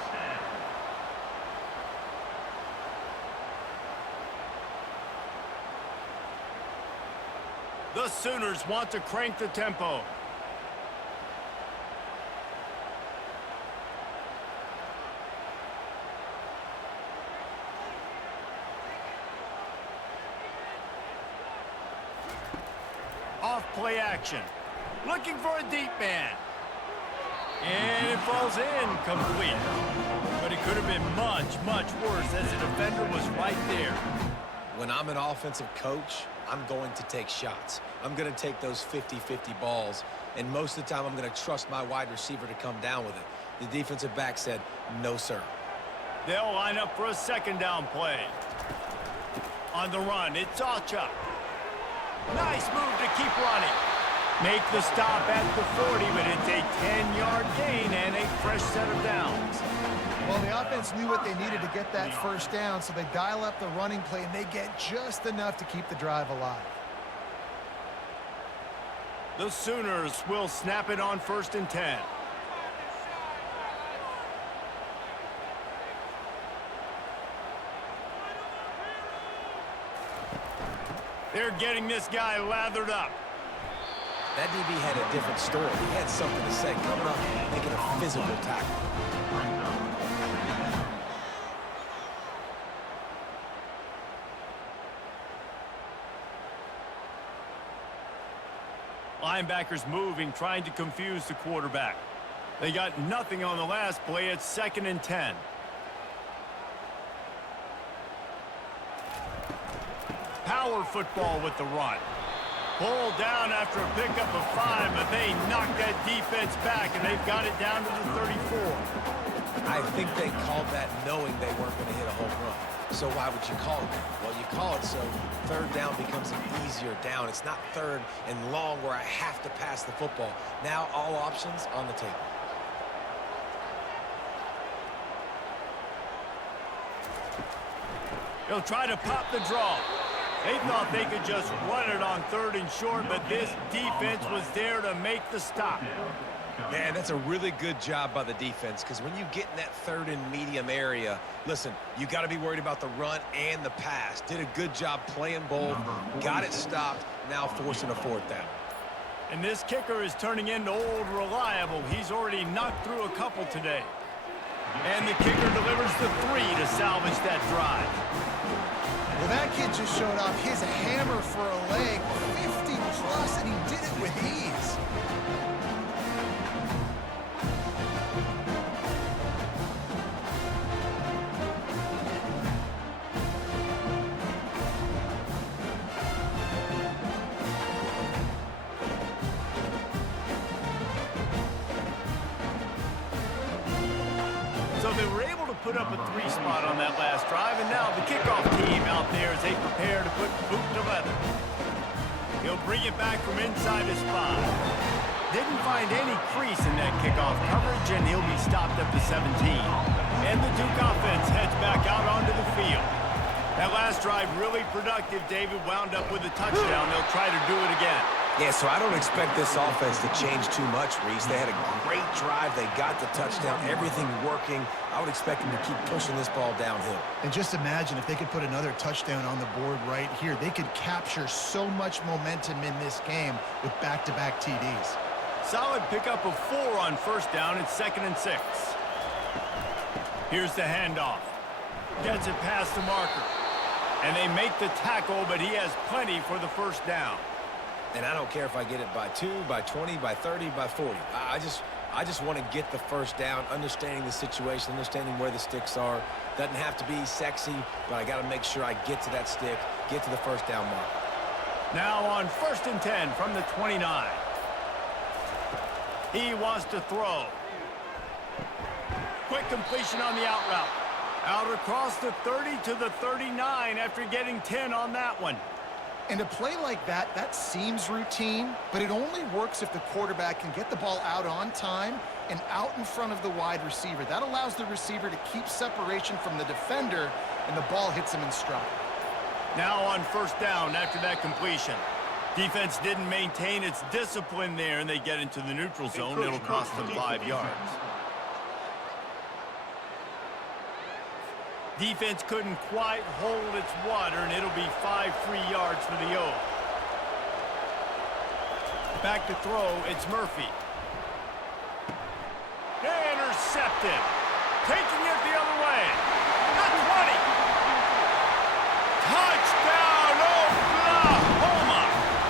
The Sooners want to crank the tempo. Off play action. Looking for a deep man. And it falls in complete. But it could have been much, much worse as the defender was right there. When I'm an offensive coach, I'm going to take shots. I'm going to take those 50-50 balls, and most of the time I'm going to trust my wide receiver to come down with it. The defensive back said, no, sir. They'll line up for a second down play. On the run, it's Alchuk. Nice move to keep running. Make the stop at the 40, but it's a 10-yard gain and a fresh set of downs. Well, the offense knew what they needed to get that first down, so they dial up the running play, and they get just enough to keep the drive alive. The Sooners will snap it on 1st and 10. They're getting this guy lathered up. That DB had a different story. He had something to say, coming up, making a physical tackle. Linebackers moving, trying to confuse the quarterback. They got nothing on the last play. It's 2nd and 10. Power football with the run. Pulled down after a pickup of 5, but they knocked that defense back, and they've got it down to the 34. I think they called that knowing they weren't going to hit a home run. So why would you call it that? Well, you call it so 3rd down becomes an easier down. It's not 3rd and long where I have to pass the football. Now all options on the table. They'll try to pop the draw. They thought they could just run it on 3rd and short, but this defense was there to make the stop. Man, that's a really good job by the defense, because when you get in that 3rd and medium area, listen, you got to be worried about the run and the pass. Did a good job playing both, got it stopped, now forcing a 4th down. And this kicker is turning into old reliable. He's already knocked through a couple today. And the kicker delivers the 3 to salvage that drive. Well, that kid just showed off his hammer for a leg, 50 plus, and he did it with ease. So they were able to put up a 3 spot on that last drive, and now the kickoff team out there as they prepare to put boot to leather. He'll bring it back from inside his 5. Didn't find any crease in that kickoff coverage, and he'll be stopped up to 17. And the Duke offense heads back out onto the field. That last drive really productive. David wound up with a touchdown. They'll try to do it again. Yeah, so I don't expect this offense to change too much, Reese. They had a great drive. They got the touchdown. Everything working. I would expect them to keep pushing this ball downhill. And just imagine if they could put another touchdown on the board right here. They could capture so much momentum in this game with back-to-back TDs. Solid pickup of 4 on 1st down. It's 2nd and 6. Here's the handoff. Gets it past the marker. And they make the tackle, but he has plenty for the 1st down. And I don't care if I get it by 2, by 20, by 30, by 40. I just want to get the 1st down, understanding the situation, understanding where the sticks are. Doesn't have to be sexy, but I got to make sure I get to that stick, get to the 1st down mark. Now on 1st and 10 from the 29. He wants to throw. Quick completion on the out route. Out across the 30 to the 39 after getting 10 on that one. And a play like that, that seems routine, but it only works if the quarterback can get the ball out on time and out in front of the wide receiver. That allows the receiver to keep separation from the defender, and the ball hits him in stride. Now on 1st down after that completion. Defense didn't maintain its discipline there, and they get into the neutral zone. It'll cost them 5 yards. Defense couldn't quite hold its water, and it'll be 5 free yards for the O. Back to throw, it's Murphy. Intercepted. Taking it the other way. At 20. Touchdown, Oklahoma!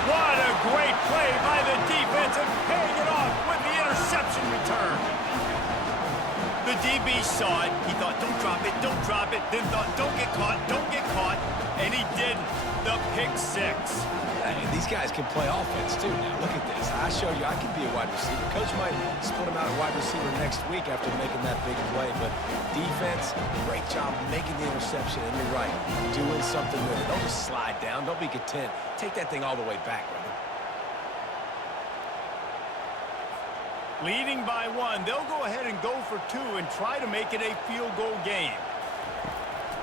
What a great play by the defense, and paying it off with the interception return. The DB saw it. He thought, don't drop it, don't drop it. Then thought, don't get caught, and he didn't. The pick 6. Hey, these guys can play offense, too. Now, look at this. I showed you I can be a wide receiver. Coach might split him out at wide receiver next week after making that big play. But defense, great job making the interception. And you're right, doing something with it. Don't just slide down. Don't be content. Take that thing all the way back, brother. Leading by 1, they'll go ahead and go for 2 and try to make it a field goal game.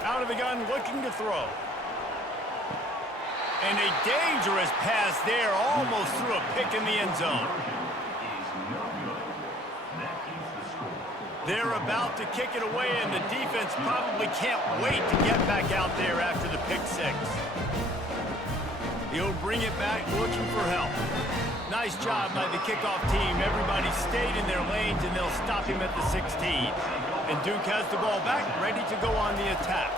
Out of the gun, looking to throw. And a dangerous pass there, almost threw a pick in the end zone. They're about to kick it away, and the defense probably can't wait to get back out there after the pick 6. He'll bring it back looking for help. Nice job by the kickoff team. Everybody stayed in their lanes, and they'll stop him at the 16. And Duke has the ball back, ready to go on the attack.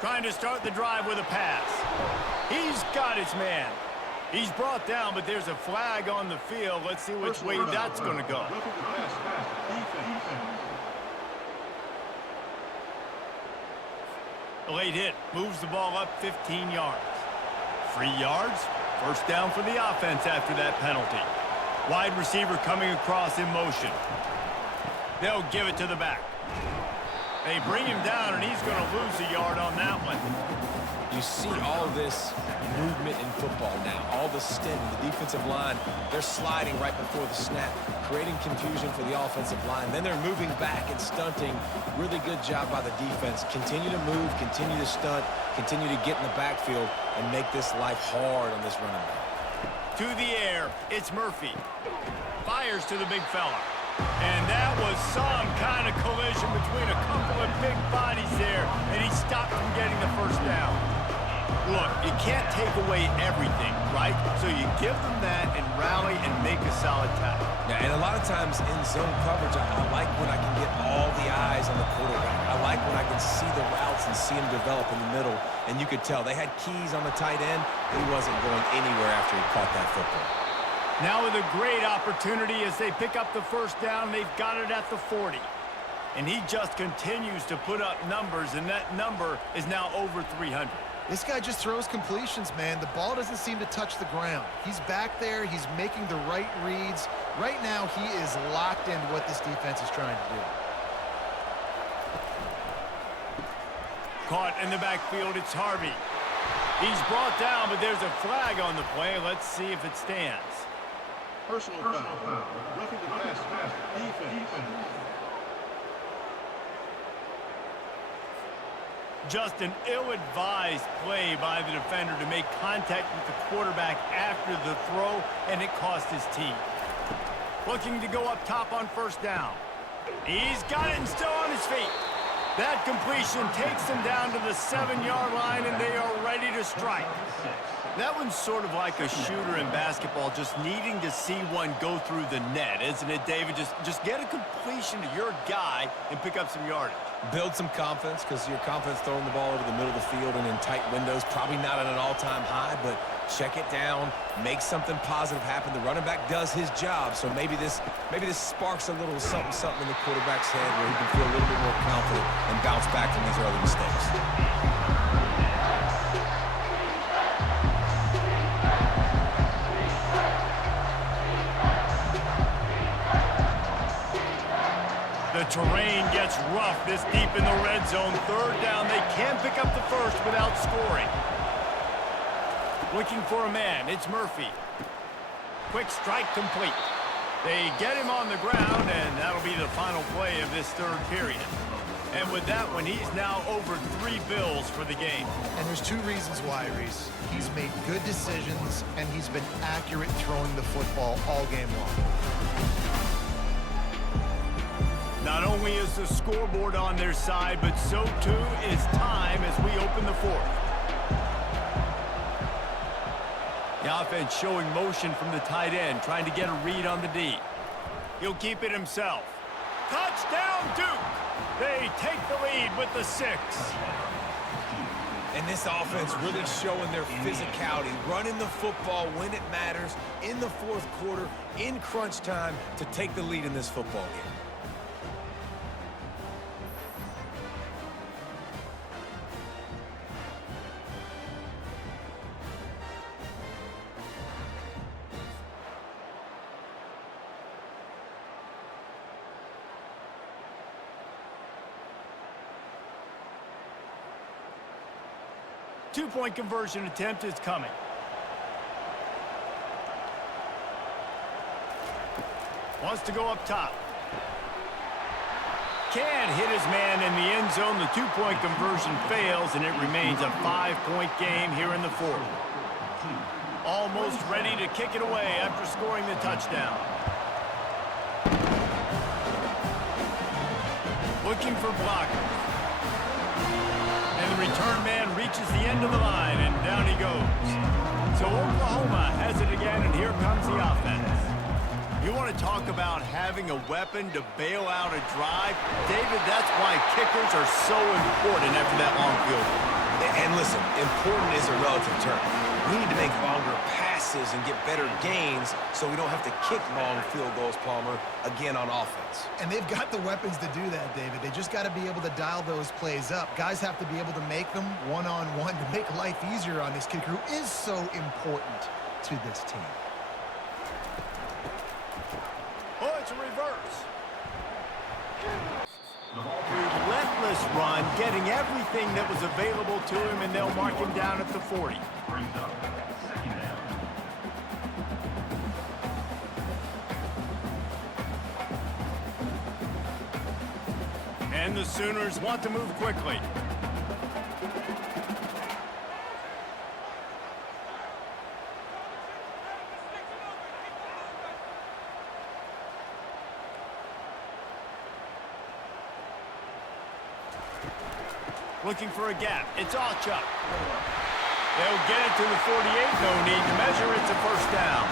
Trying to start the drive with a pass. He's got his man. He's brought down, but there's a flag on the field. Let's see which way that's going to go. A late hit moves the ball up 15 yards. 3 yards, first down for the offense after that penalty. Wide receiver coming across in motion. They'll give it to the back. They bring him down, and he's going to lose a yard on that one. You see all this movement in football now. All the stint, the defensive line, they're sliding right before the snap, creating confusion for the offensive line. Then they're moving back and stunting. Really good job by the defense. Continue to move, continue to stunt, continue to get in the backfield, and make this life hard on this running back. To the air, it's Murphy. Fires to the big fella. And that was some kind of collision between a couple of big bodies there, and he stopped from getting the first down. Look, you can't take away everything, right? So you give them that and rally and make a solid tackle. Yeah, and a lot of times in zone coverage, I like when I can get all the eyes on the quarterback. I like when I can see the routes and see him develop in the middle, and you could tell they had keys on the tight end. He wasn't going anywhere after he caught that football. Now with a great opportunity as they pick up the first down, they've got it at the 40. And he just continues to put up numbers, and that number is now over 300. This guy just throws completions, man. The ball doesn't seem to touch the ground. He's back there. He's making the right reads. Right now, he is locked into what this defense is trying to do. Caught in the backfield, it's Harvey. He's brought down, but there's a flag on the play. Let's see if it stands. Personal foul. Roughing the pass. Defense. Just an ill-advised play by the defender to make contact with the quarterback after the throw, and it cost his team. Looking to go up top on first down. He's got it and still on his feet. That completion takes them down to the 7-yard line, and they are ready to strike. That one's sort of like a shooter in basketball, just needing to see one go through the net, isn't it, David? Just get a completion to your guy and pick up some yardage. Build some confidence, because your confidence throwing the ball over the middle of the field and in tight windows, probably not at an all-time high, but check it down, make something positive happen. The running back does his job, so maybe this sparks a little something in the quarterback's head where he can feel a little bit more confident and bounce back from these early mistakes. The terrain gets rough this deep in the red zone. Third down, they can pick up the first without scoring. Looking for a man, it's Murphy. Quick strike complete. They get him on the ground, and that'll be the final play of this third period. And with that one, he's now over 3 bills for the game. And there's 2 reasons why, Reese. He's made good decisions, and he's been accurate throwing the football all game long. Not only is the scoreboard on their side, but so too is time as we open the fourth. The offense showing motion from the tight end, trying to get a read on the D. He'll keep it himself. Touchdown, Duke! They take the lead with the 6. And this offense really showing their physicality, running the football when it matters, in the fourth quarter, in crunch time, to take the lead in this football game. Two-point conversion attempt is coming. Wants to go up top. Can't hit his man in the end zone. The 2-point conversion fails, and it remains a 5-point game here in the fourth. Almost ready to kick it away after scoring the touchdown. Looking for blockers. And And the return man reaches the end of the line, and down he goes. So Oklahoma has it again, and here comes the offense. You want to talk about having a weapon to bail out a drive? David, that's why kickers are so important after that long field goal. And listen, important is a relative term. We need to make longer passes and get better gains so we don't have to kick long field goals, Palmer, again on offense. And they've got the weapons to do that, David. They just got to be able to dial those plays up. Guys have to be able to make them one-on-one to make life easier on this kicker who is so important to this team. Oh, it's a reverse. Relentless run, getting everything that was available to him, and they'll mark him down at the 40. And the Sooners want to move quickly. Looking for a gap. It's Alchuk. They'll get it to the 48. No need to measure. It's a first down.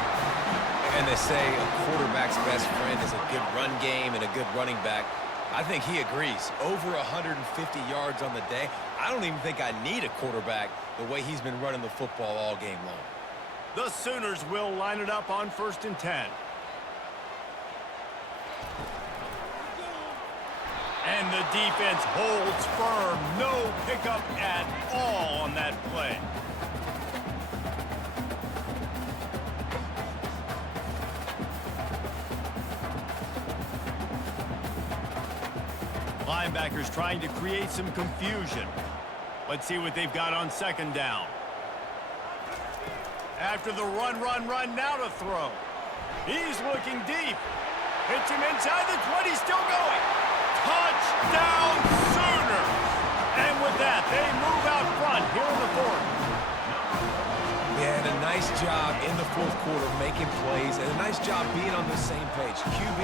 And they say a quarterback's best friend is a good run game and a good running back. I think he agrees. Over 150 yards on the day. I don't even think I need a quarterback the way he's been running the football all game long. The Sooners will line it up on 1st and 10. And the defense holds firm. No pickup at all on that play. Linebackers trying to create some confusion. Let's see what they've got on 2nd down. After the run, now to throw. He's looking deep. Hits him inside the 20, still going. Touchdown Sooners! And with that, they move out front here in the 4th. Yeah, and a nice job in the 4th quarter making plays, and a nice job being on the same page. QB,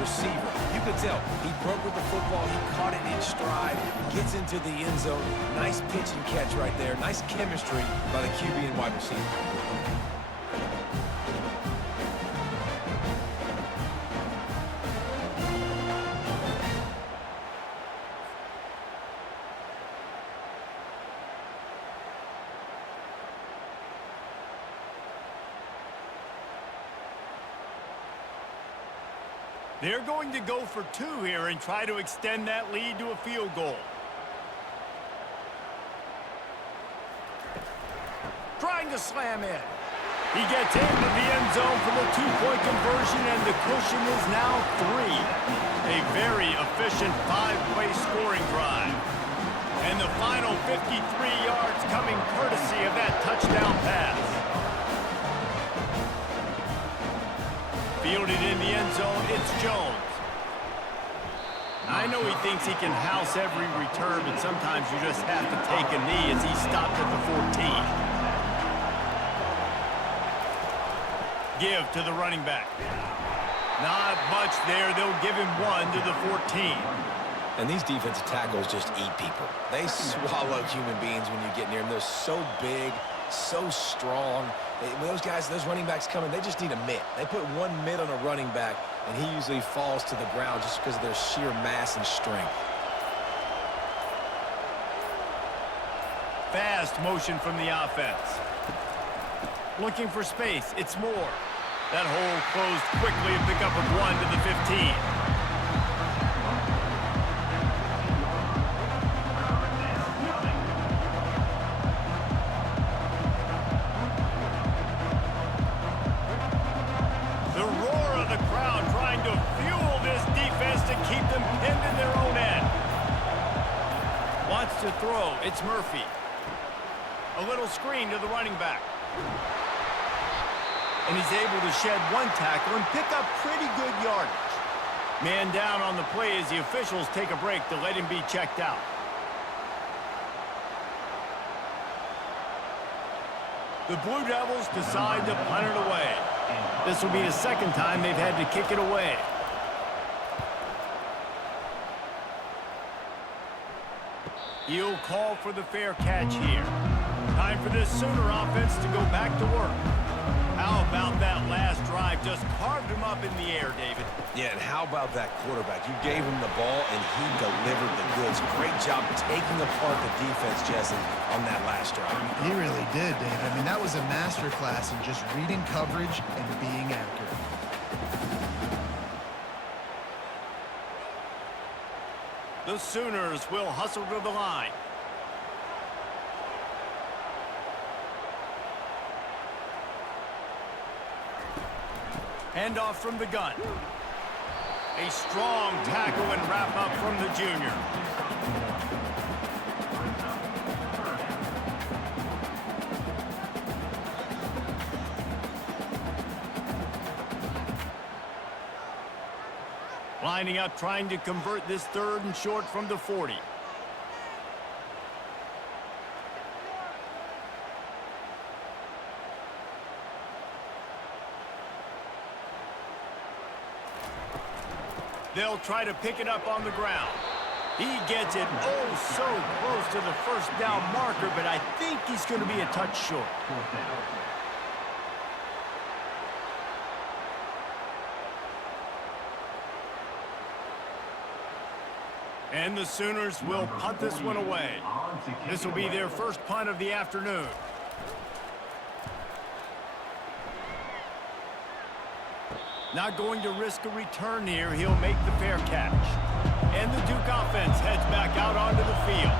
receiver. You could tell he broke with the football. He caught it in stride, gets into the end zone. Nice pitch and catch right there. Nice chemistry by the QB and wide receiver. They're going to go for 2 here and try to extend that lead to a field goal. Trying to slam in. He gets into the end zone for the 2-point conversion, and the cushion is now 3. A very efficient 5-play scoring drive. And the final 53 yards coming courtesy of that touchdown pass. Fielded in the end zone, it's Jones. I know he thinks he can house every return, but sometimes you just have to take a knee as he stopped at the 14. Give to the running back. Not much there. They'll give him 1 to the 14. And these defensive tackles just eat people. They swallow human beings when you get near them. They're so big, so strong. When those guys, those running backs come in, they just need a mitt. They put 1 mitt on a running back, and he usually falls to the ground just because of their sheer mass and strength. Fast motion from the offense. Looking for space. It's Moore. That hole closed quickly, a pickup of 1 to the 15. To throw, it's Murphy. A little screen to the running back. And he's able to shed 1 tackle and pick up pretty good yardage. Man down on the play as the officials take a break to let him be checked out. The Blue Devils decide to punt it away. This will be the 2nd time they've had to kick it away. He'll call for the fair catch here. Time for this Sooner offense to go back to work. How about that last drive? Just carved him up in the air, David. Yeah, and how about that quarterback? You gave him the ball, and he delivered the goods. Great job taking apart the defense, Jesse, on that last drive. He really did, Dave. I mean, that was a masterclass in just reading coverage and being accurate. The Sooners will hustle to the line. Handoff from the gun. A strong tackle and wrap up from the junior. Lining up, trying to convert this 3rd and short from the 40. They'll try to pick it up on the ground. He gets it oh so close to the first down marker, but I think he's going to be a touch short. And the Sooners will punt this one away. This will be their first punt of the afternoon. Not going to risk a return here. He'll make the fair catch. And the Duke offense heads back out onto the field.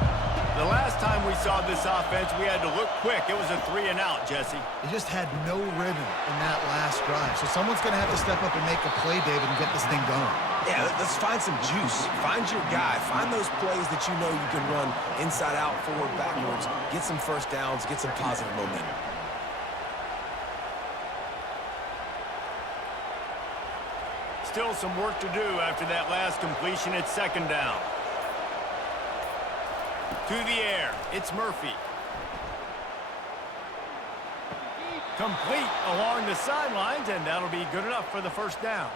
The last time we saw this offense, we had to look quick. It was a 3-and-out, Jesse. They just had no rhythm in that last drive. So someone's going to have to step up and make a play, David, and get this thing going. Yeah, let's find some juice. Find your guy. Find those plays that you know you can run inside out, forward, backwards. Get some first downs. Get some positive momentum. Still some work to do after that last completion at 2nd down. To the air, it's Murphy. Complete along the sidelines, and that'll be good enough for the first down.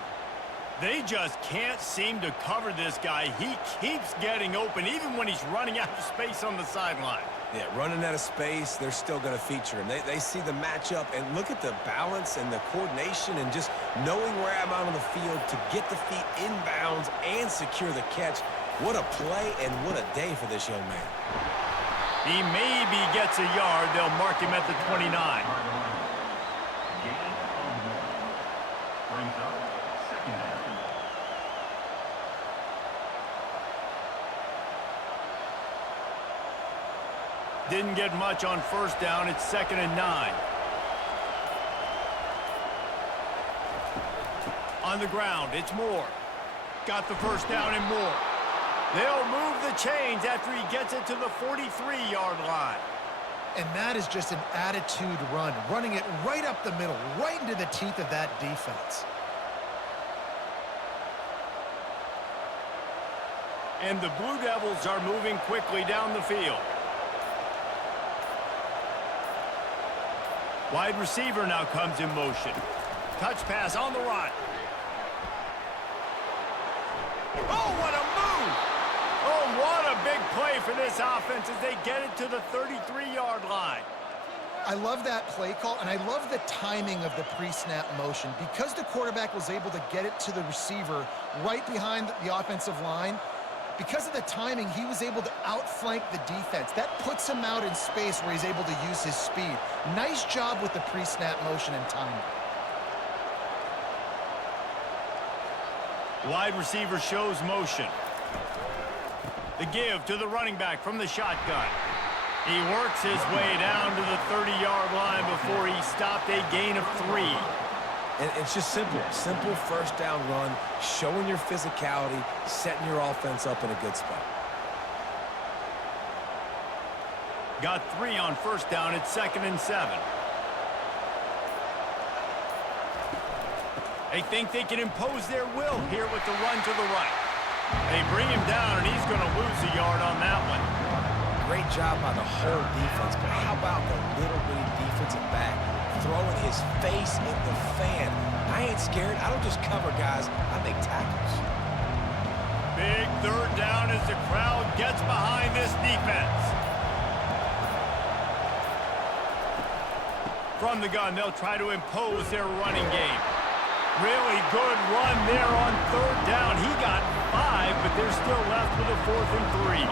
They just can't seem to cover this guy. He keeps getting open, even when he's running out of space on the sideline. Yeah, running out of space, they're still going to feature him. They see the matchup, and look at the balance and the coordination and just knowing where I'm out on the field to get the feet inbounds and secure the catch. What a play and what a day for this young man. He maybe gets a yard. They'll mark him at the 29. Didn't get much on first down. It's 2nd and 9. On the ground, it's Moore. Got the first down and more. They'll move the chains after he gets it to the 43-yard line. And that is just an attitude run, running it right up the middle, right into the teeth of that defense. And the Blue Devils are moving quickly down the field. Wide receiver now comes in motion. Touch pass on the run. Oh, what a move! Oh, what a big play for this offense as they get it to the 33-yard line. I love that play call, and I love the timing of the pre-snap motion. Because the quarterback was able to get it to the receiver right behind the offensive line, because of the timing, he was able to outflank the defense. That puts him out in space where he's able to use his speed. Nice job with the pre-snap motion and timing. Wide receiver shows motion. The give to the running back from the shotgun. He works his way down to the 30-yard line before he stopped a gain of 3. And it's just simple. Simple first down run, showing your physicality, setting your offense up in a good spot. Got 3 on first down at 2nd and 7. They think they can impose their will here with the run to the right. They bring him down, and he's going to lose a yard on that one. Great job by the whole defense, but how about the little bitty defensive back throwing his face in the fan? I ain't scared. I don't just cover guys. I make tackles. Big third down as the crowd gets behind this defense. From the gun, they'll try to impose their running game. Really good run there on third down. He got 5, but they're still left with a 4th and 3.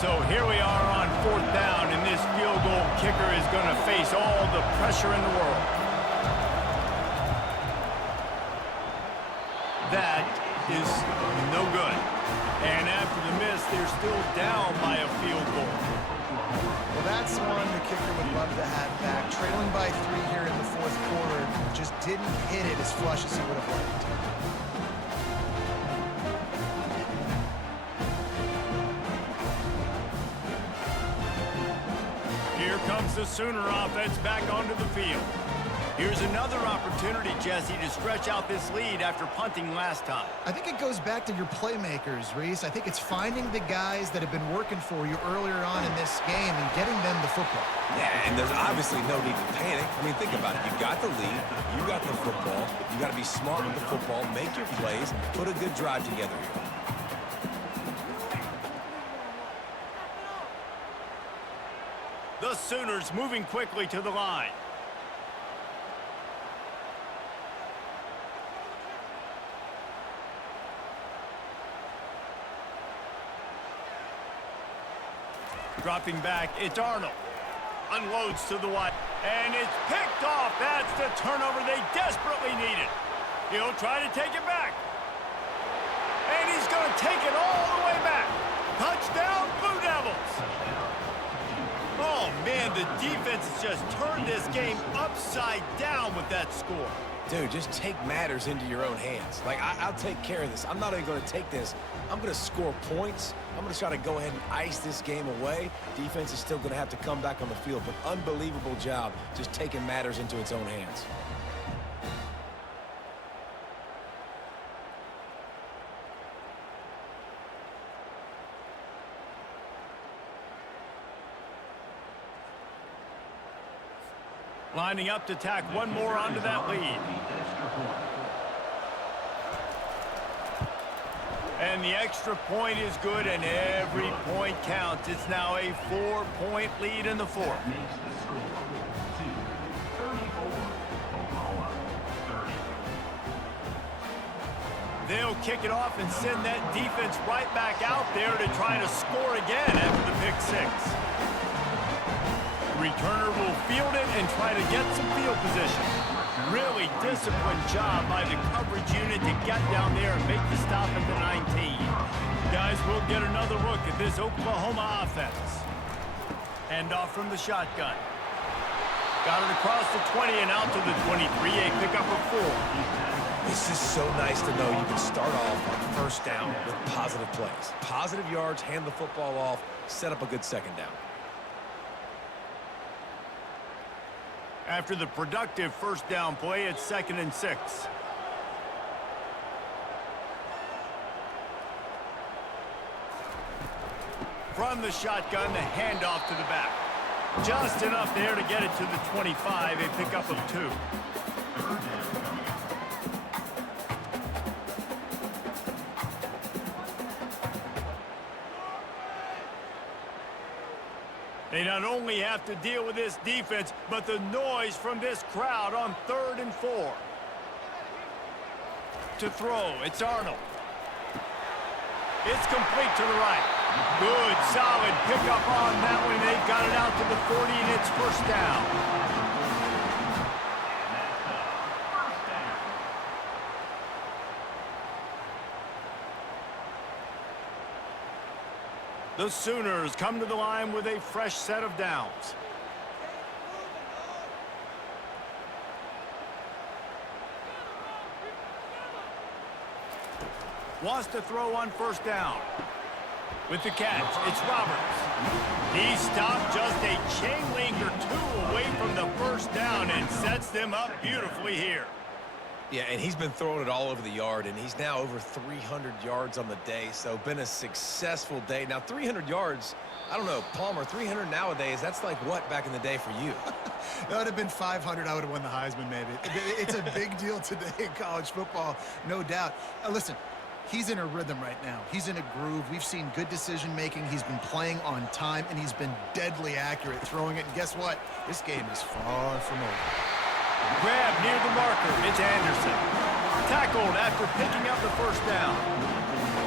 So here we are on 4th down, and this field goal kicker is going to face all the pressure in the world. That is no good. And after the miss, they're still down by a field goal. Well, that's one the kicker would love to have back. Trailing by 3 here in the 4th quarter, just didn't hit it as flush as he would have liked. Here comes the Sooner offense back onto the field. Here's another opportunity, Jesse, to stretch out this lead after punting last time. I think it goes back to your playmakers, Reese. I think it's finding the guys that have been working for you earlier on in this game and getting them the football. Yeah, and there's obviously no need to panic. I mean, think about it. You got the lead. You got the football. You got to be smart with the football, make your plays, put a good drive together here. The Sooners moving quickly to the line. Dropping back, it's Arnold. Unloads to the wide, and it's picked off. That's the turnover they desperately needed. He'll try to take it back. And he's going to take it all the way back. Touchdown, Blue Devils. Oh, man, the defense has just turned this game upside down with that score. Dude, just take matters into your own hands. Like, I'll take care of this. I'm not even going to take this. I'm going to score points. I'm going to try to go ahead and ice this game away. Defense is still going to have to come back on the field, but unbelievable job just taking matters into its own hands. Lining up to tack one more onto that lead. And the extra point is good, and every point counts. It's now a 4-point lead in the 4th. They'll kick it off and send that defense right back out there to try to score again after the pick 6. Returner will field it and try to get some field position. Really disciplined job by the coverage unit to get down there and make the stop at the 19. Guys, we'll get another look at this Oklahoma offense. Hand off from the shotgun. Got it across the 20 and out to the 23, a pickup of 4. This is so nice to know you can start off on 1st down with positive plays. Positive yards, hand the football off, set up a good 2nd down. After the productive 1st down play, it's 2nd and 6. From the shotgun, the handoff to the back. Just enough there to get it to the 25, a pickup of 2. They not only have to deal with this defense, but the noise from this crowd on 3rd and 4. To throw, it's Arnold. It's complete to the right. Good, solid pickup on that one. They've got it out to the 40, and it's 1st down. The Sooners come to the line with a fresh set of downs. Wants to throw on 1st down. With the catch, it's Roberts. He stopped just a chain link or 2 away from the 1st down and sets them up beautifully here. Yeah, and he's been throwing it all over the yard, and he's now over 300 yards on the day, so been a successful day. Now, 300 yards I don't know, Palmer, 300 nowadays, that's like what back in the day for you? That would have been 500. I would have won the Heisman, maybe. It's a big deal today in college football, no doubt. Listen, he's in a rhythm right now. He's in a groove. We've seen good decision-making. He's been playing on time, and he's been deadly accurate throwing it. And guess what? This game is far from over. Grab near the marker. It's Anderson. Tackled after picking up the first down.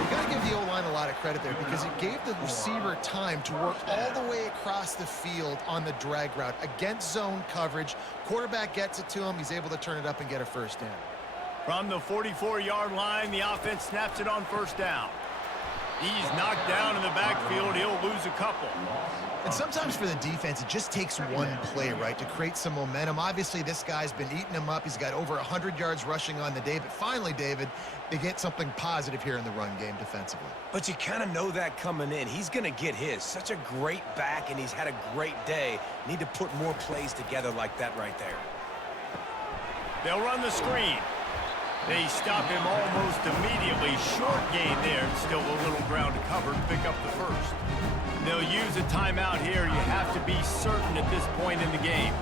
You got to give the O-line a lot of credit there because it gave the receiver time to work all the way across the field on the drag route against zone coverage. Quarterback gets it to him. He's able to turn it up and get a first down. From the 44-yard line, the offense snaps it on first down. He's knocked down in the backfield. He'll lose a couple. And sometimes for the defense, it just takes one play, right, to create some momentum. Obviously, this guy's been eating him up. He's got over 100 yards rushing on the day. But finally, David, they get something positive here in the run game defensively. But you kind of know that coming in. He's going to get his. Such a great back, and he's had a great day. Need to put more plays together like that right there. They'll run the screen. They stop him almost immediately. Short gain there. Still a little ground to cover to pick up the first. They'll use a timeout here. You have to be certain at this point in the game.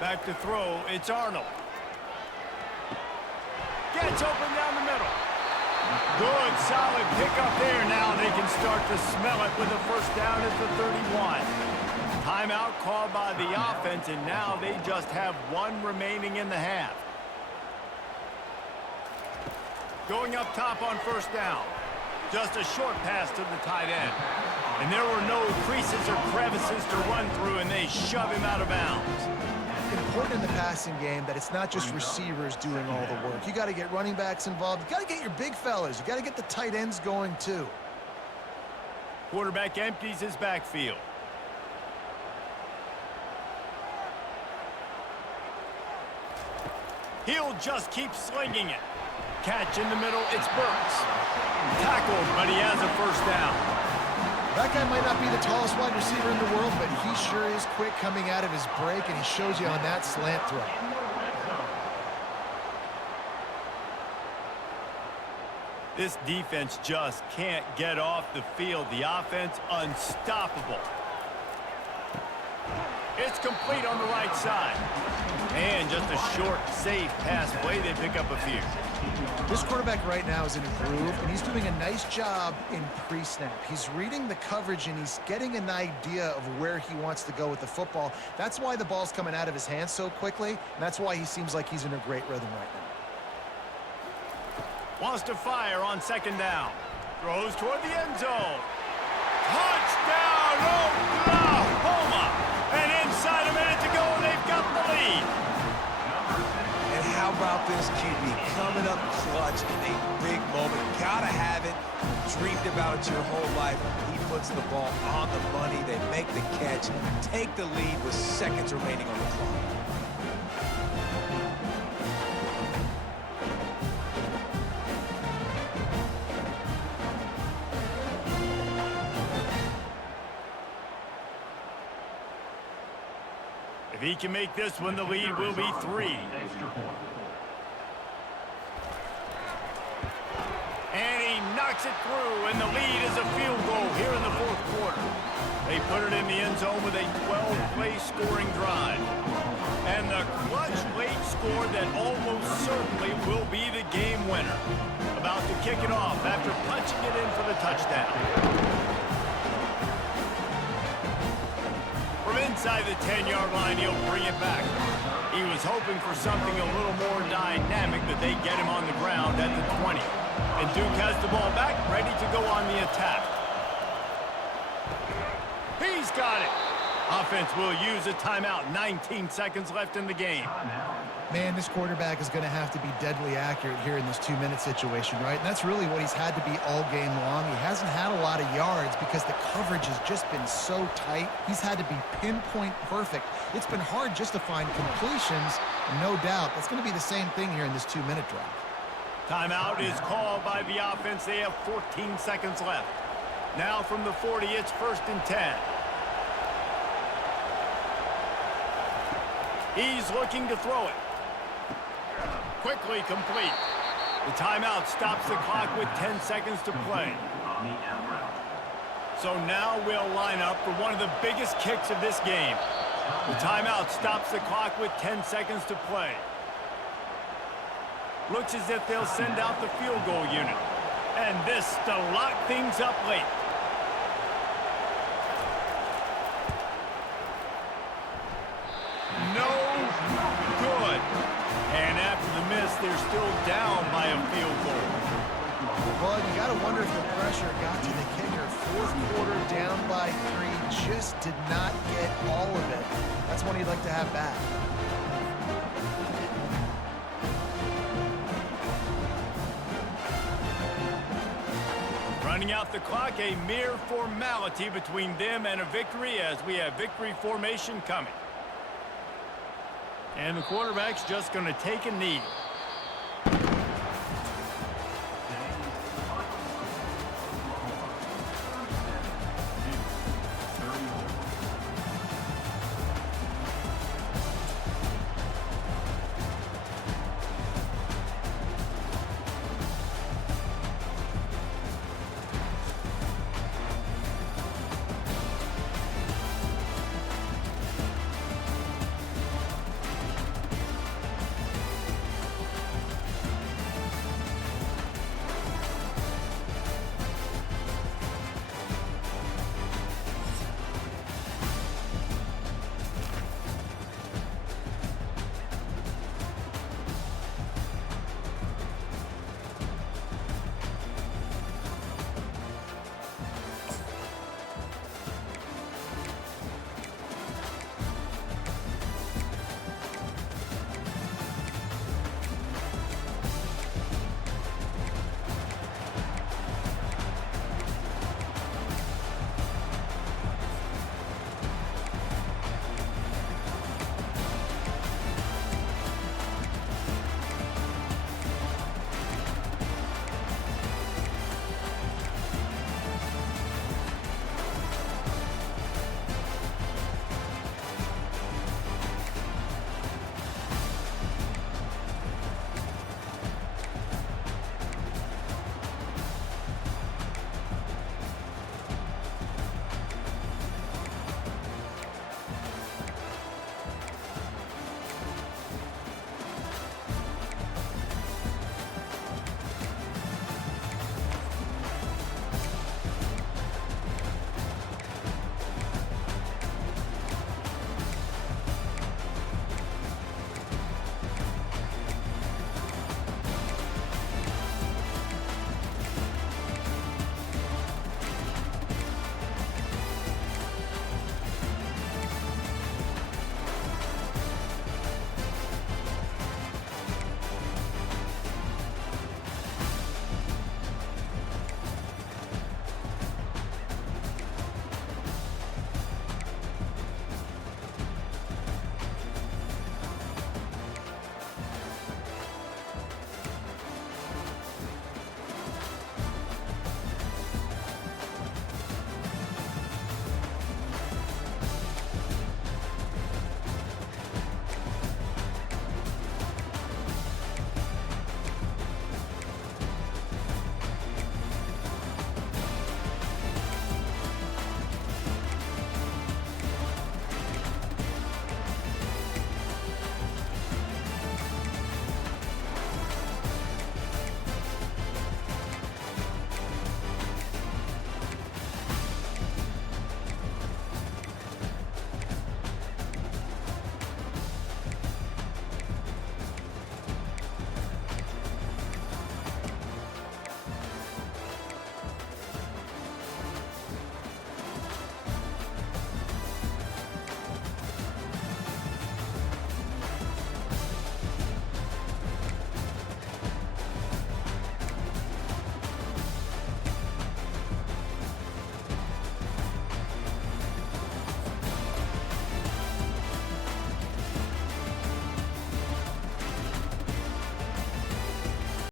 Back to throw. It's Arnold. Gets open down the middle. Good, solid pickup there. Now they can start to smell it with a first down at the 31. Timeout called by the offense, and now they just have one remaining in the half. Going up top on first down. Just a short pass to the tight end. And there were no creases or crevices to run through, and they shove him out of bounds. Important in the passing game that it's not just receivers doing all the work. You got to get running backs involved. You got to get your big fellas. You got to get the tight ends going too. Quarterback empties his backfield. He'll just keep slinging it. Catch in the middle, it's Burks. Tackled, but he has a first down. That guy might not be the tallest wide receiver in the world, but he sure is quick coming out of his break, and he shows you on that slant throw. This defense just can't get off the field. The offense unstoppable. It's complete on the right side. And just a short, safe pass play. They pick up a few. This quarterback right now is in a groove, and he's doing a nice job in pre-snap. He's reading the coverage, and he's getting an idea of where he wants to go with the football. That's why the ball's coming out of his hands so quickly, and that's why he seems like he's in a great rhythm right now. Wants to fire on second down. Throws toward the end zone. Touchdown, Oklahoma! And inside a minute to go, and they've got the lead. And how about this QB coming up clutch in a big moment? Gotta have it. Dreamed about it your whole life. He puts the ball on the money. They make the catch, take the lead with seconds remaining on the clock. If he can make this one, the lead will be 3. And he knocks it through, and the lead is a field goal here in the fourth quarter. They put it in the end zone with a 12-play scoring drive. And the clutch late score that almost certainly will be the game winner. About to kick it off after punching it in for the touchdown. From inside the 10-yard line, he'll bring it back. He was hoping for something a little more dynamic, but they get him on the ground at the 20. And Duke has the ball back, ready to go on the attack. He's got it. Offense will use a timeout. 19 seconds left in the game. Man, this quarterback is going to have to be deadly accurate here in this 2-minute situation, right? And that's really what he's had to be all game long. He hasn't had a lot of yards because the coverage has just been so tight. He's had to be pinpoint perfect. It's been hard just to find completions, no doubt. That's going to be the same thing here in this 2-minute drive. Timeout is called by the offense. They have 14 seconds left. Now from the 40, it's 1st and 10. He's looking to throw it. Quickly complete. The timeout stops the clock with 10 seconds to play. So now we'll line up for one of the biggest kicks of this game. The timeout stops the clock with 10 seconds to play. Looks as if they'll send out the field goal unit. And this to lock things up late. No good. And after the miss, they're still down by a field goal. Well, you got to wonder if the pressure got to the kicker. Fourth quarter down by 3, just did not get all of it. That's one you'd like to have back. Running out the clock, a mere formality between them and a victory as we have victory formation coming. And the quarterback's just going to take a knee.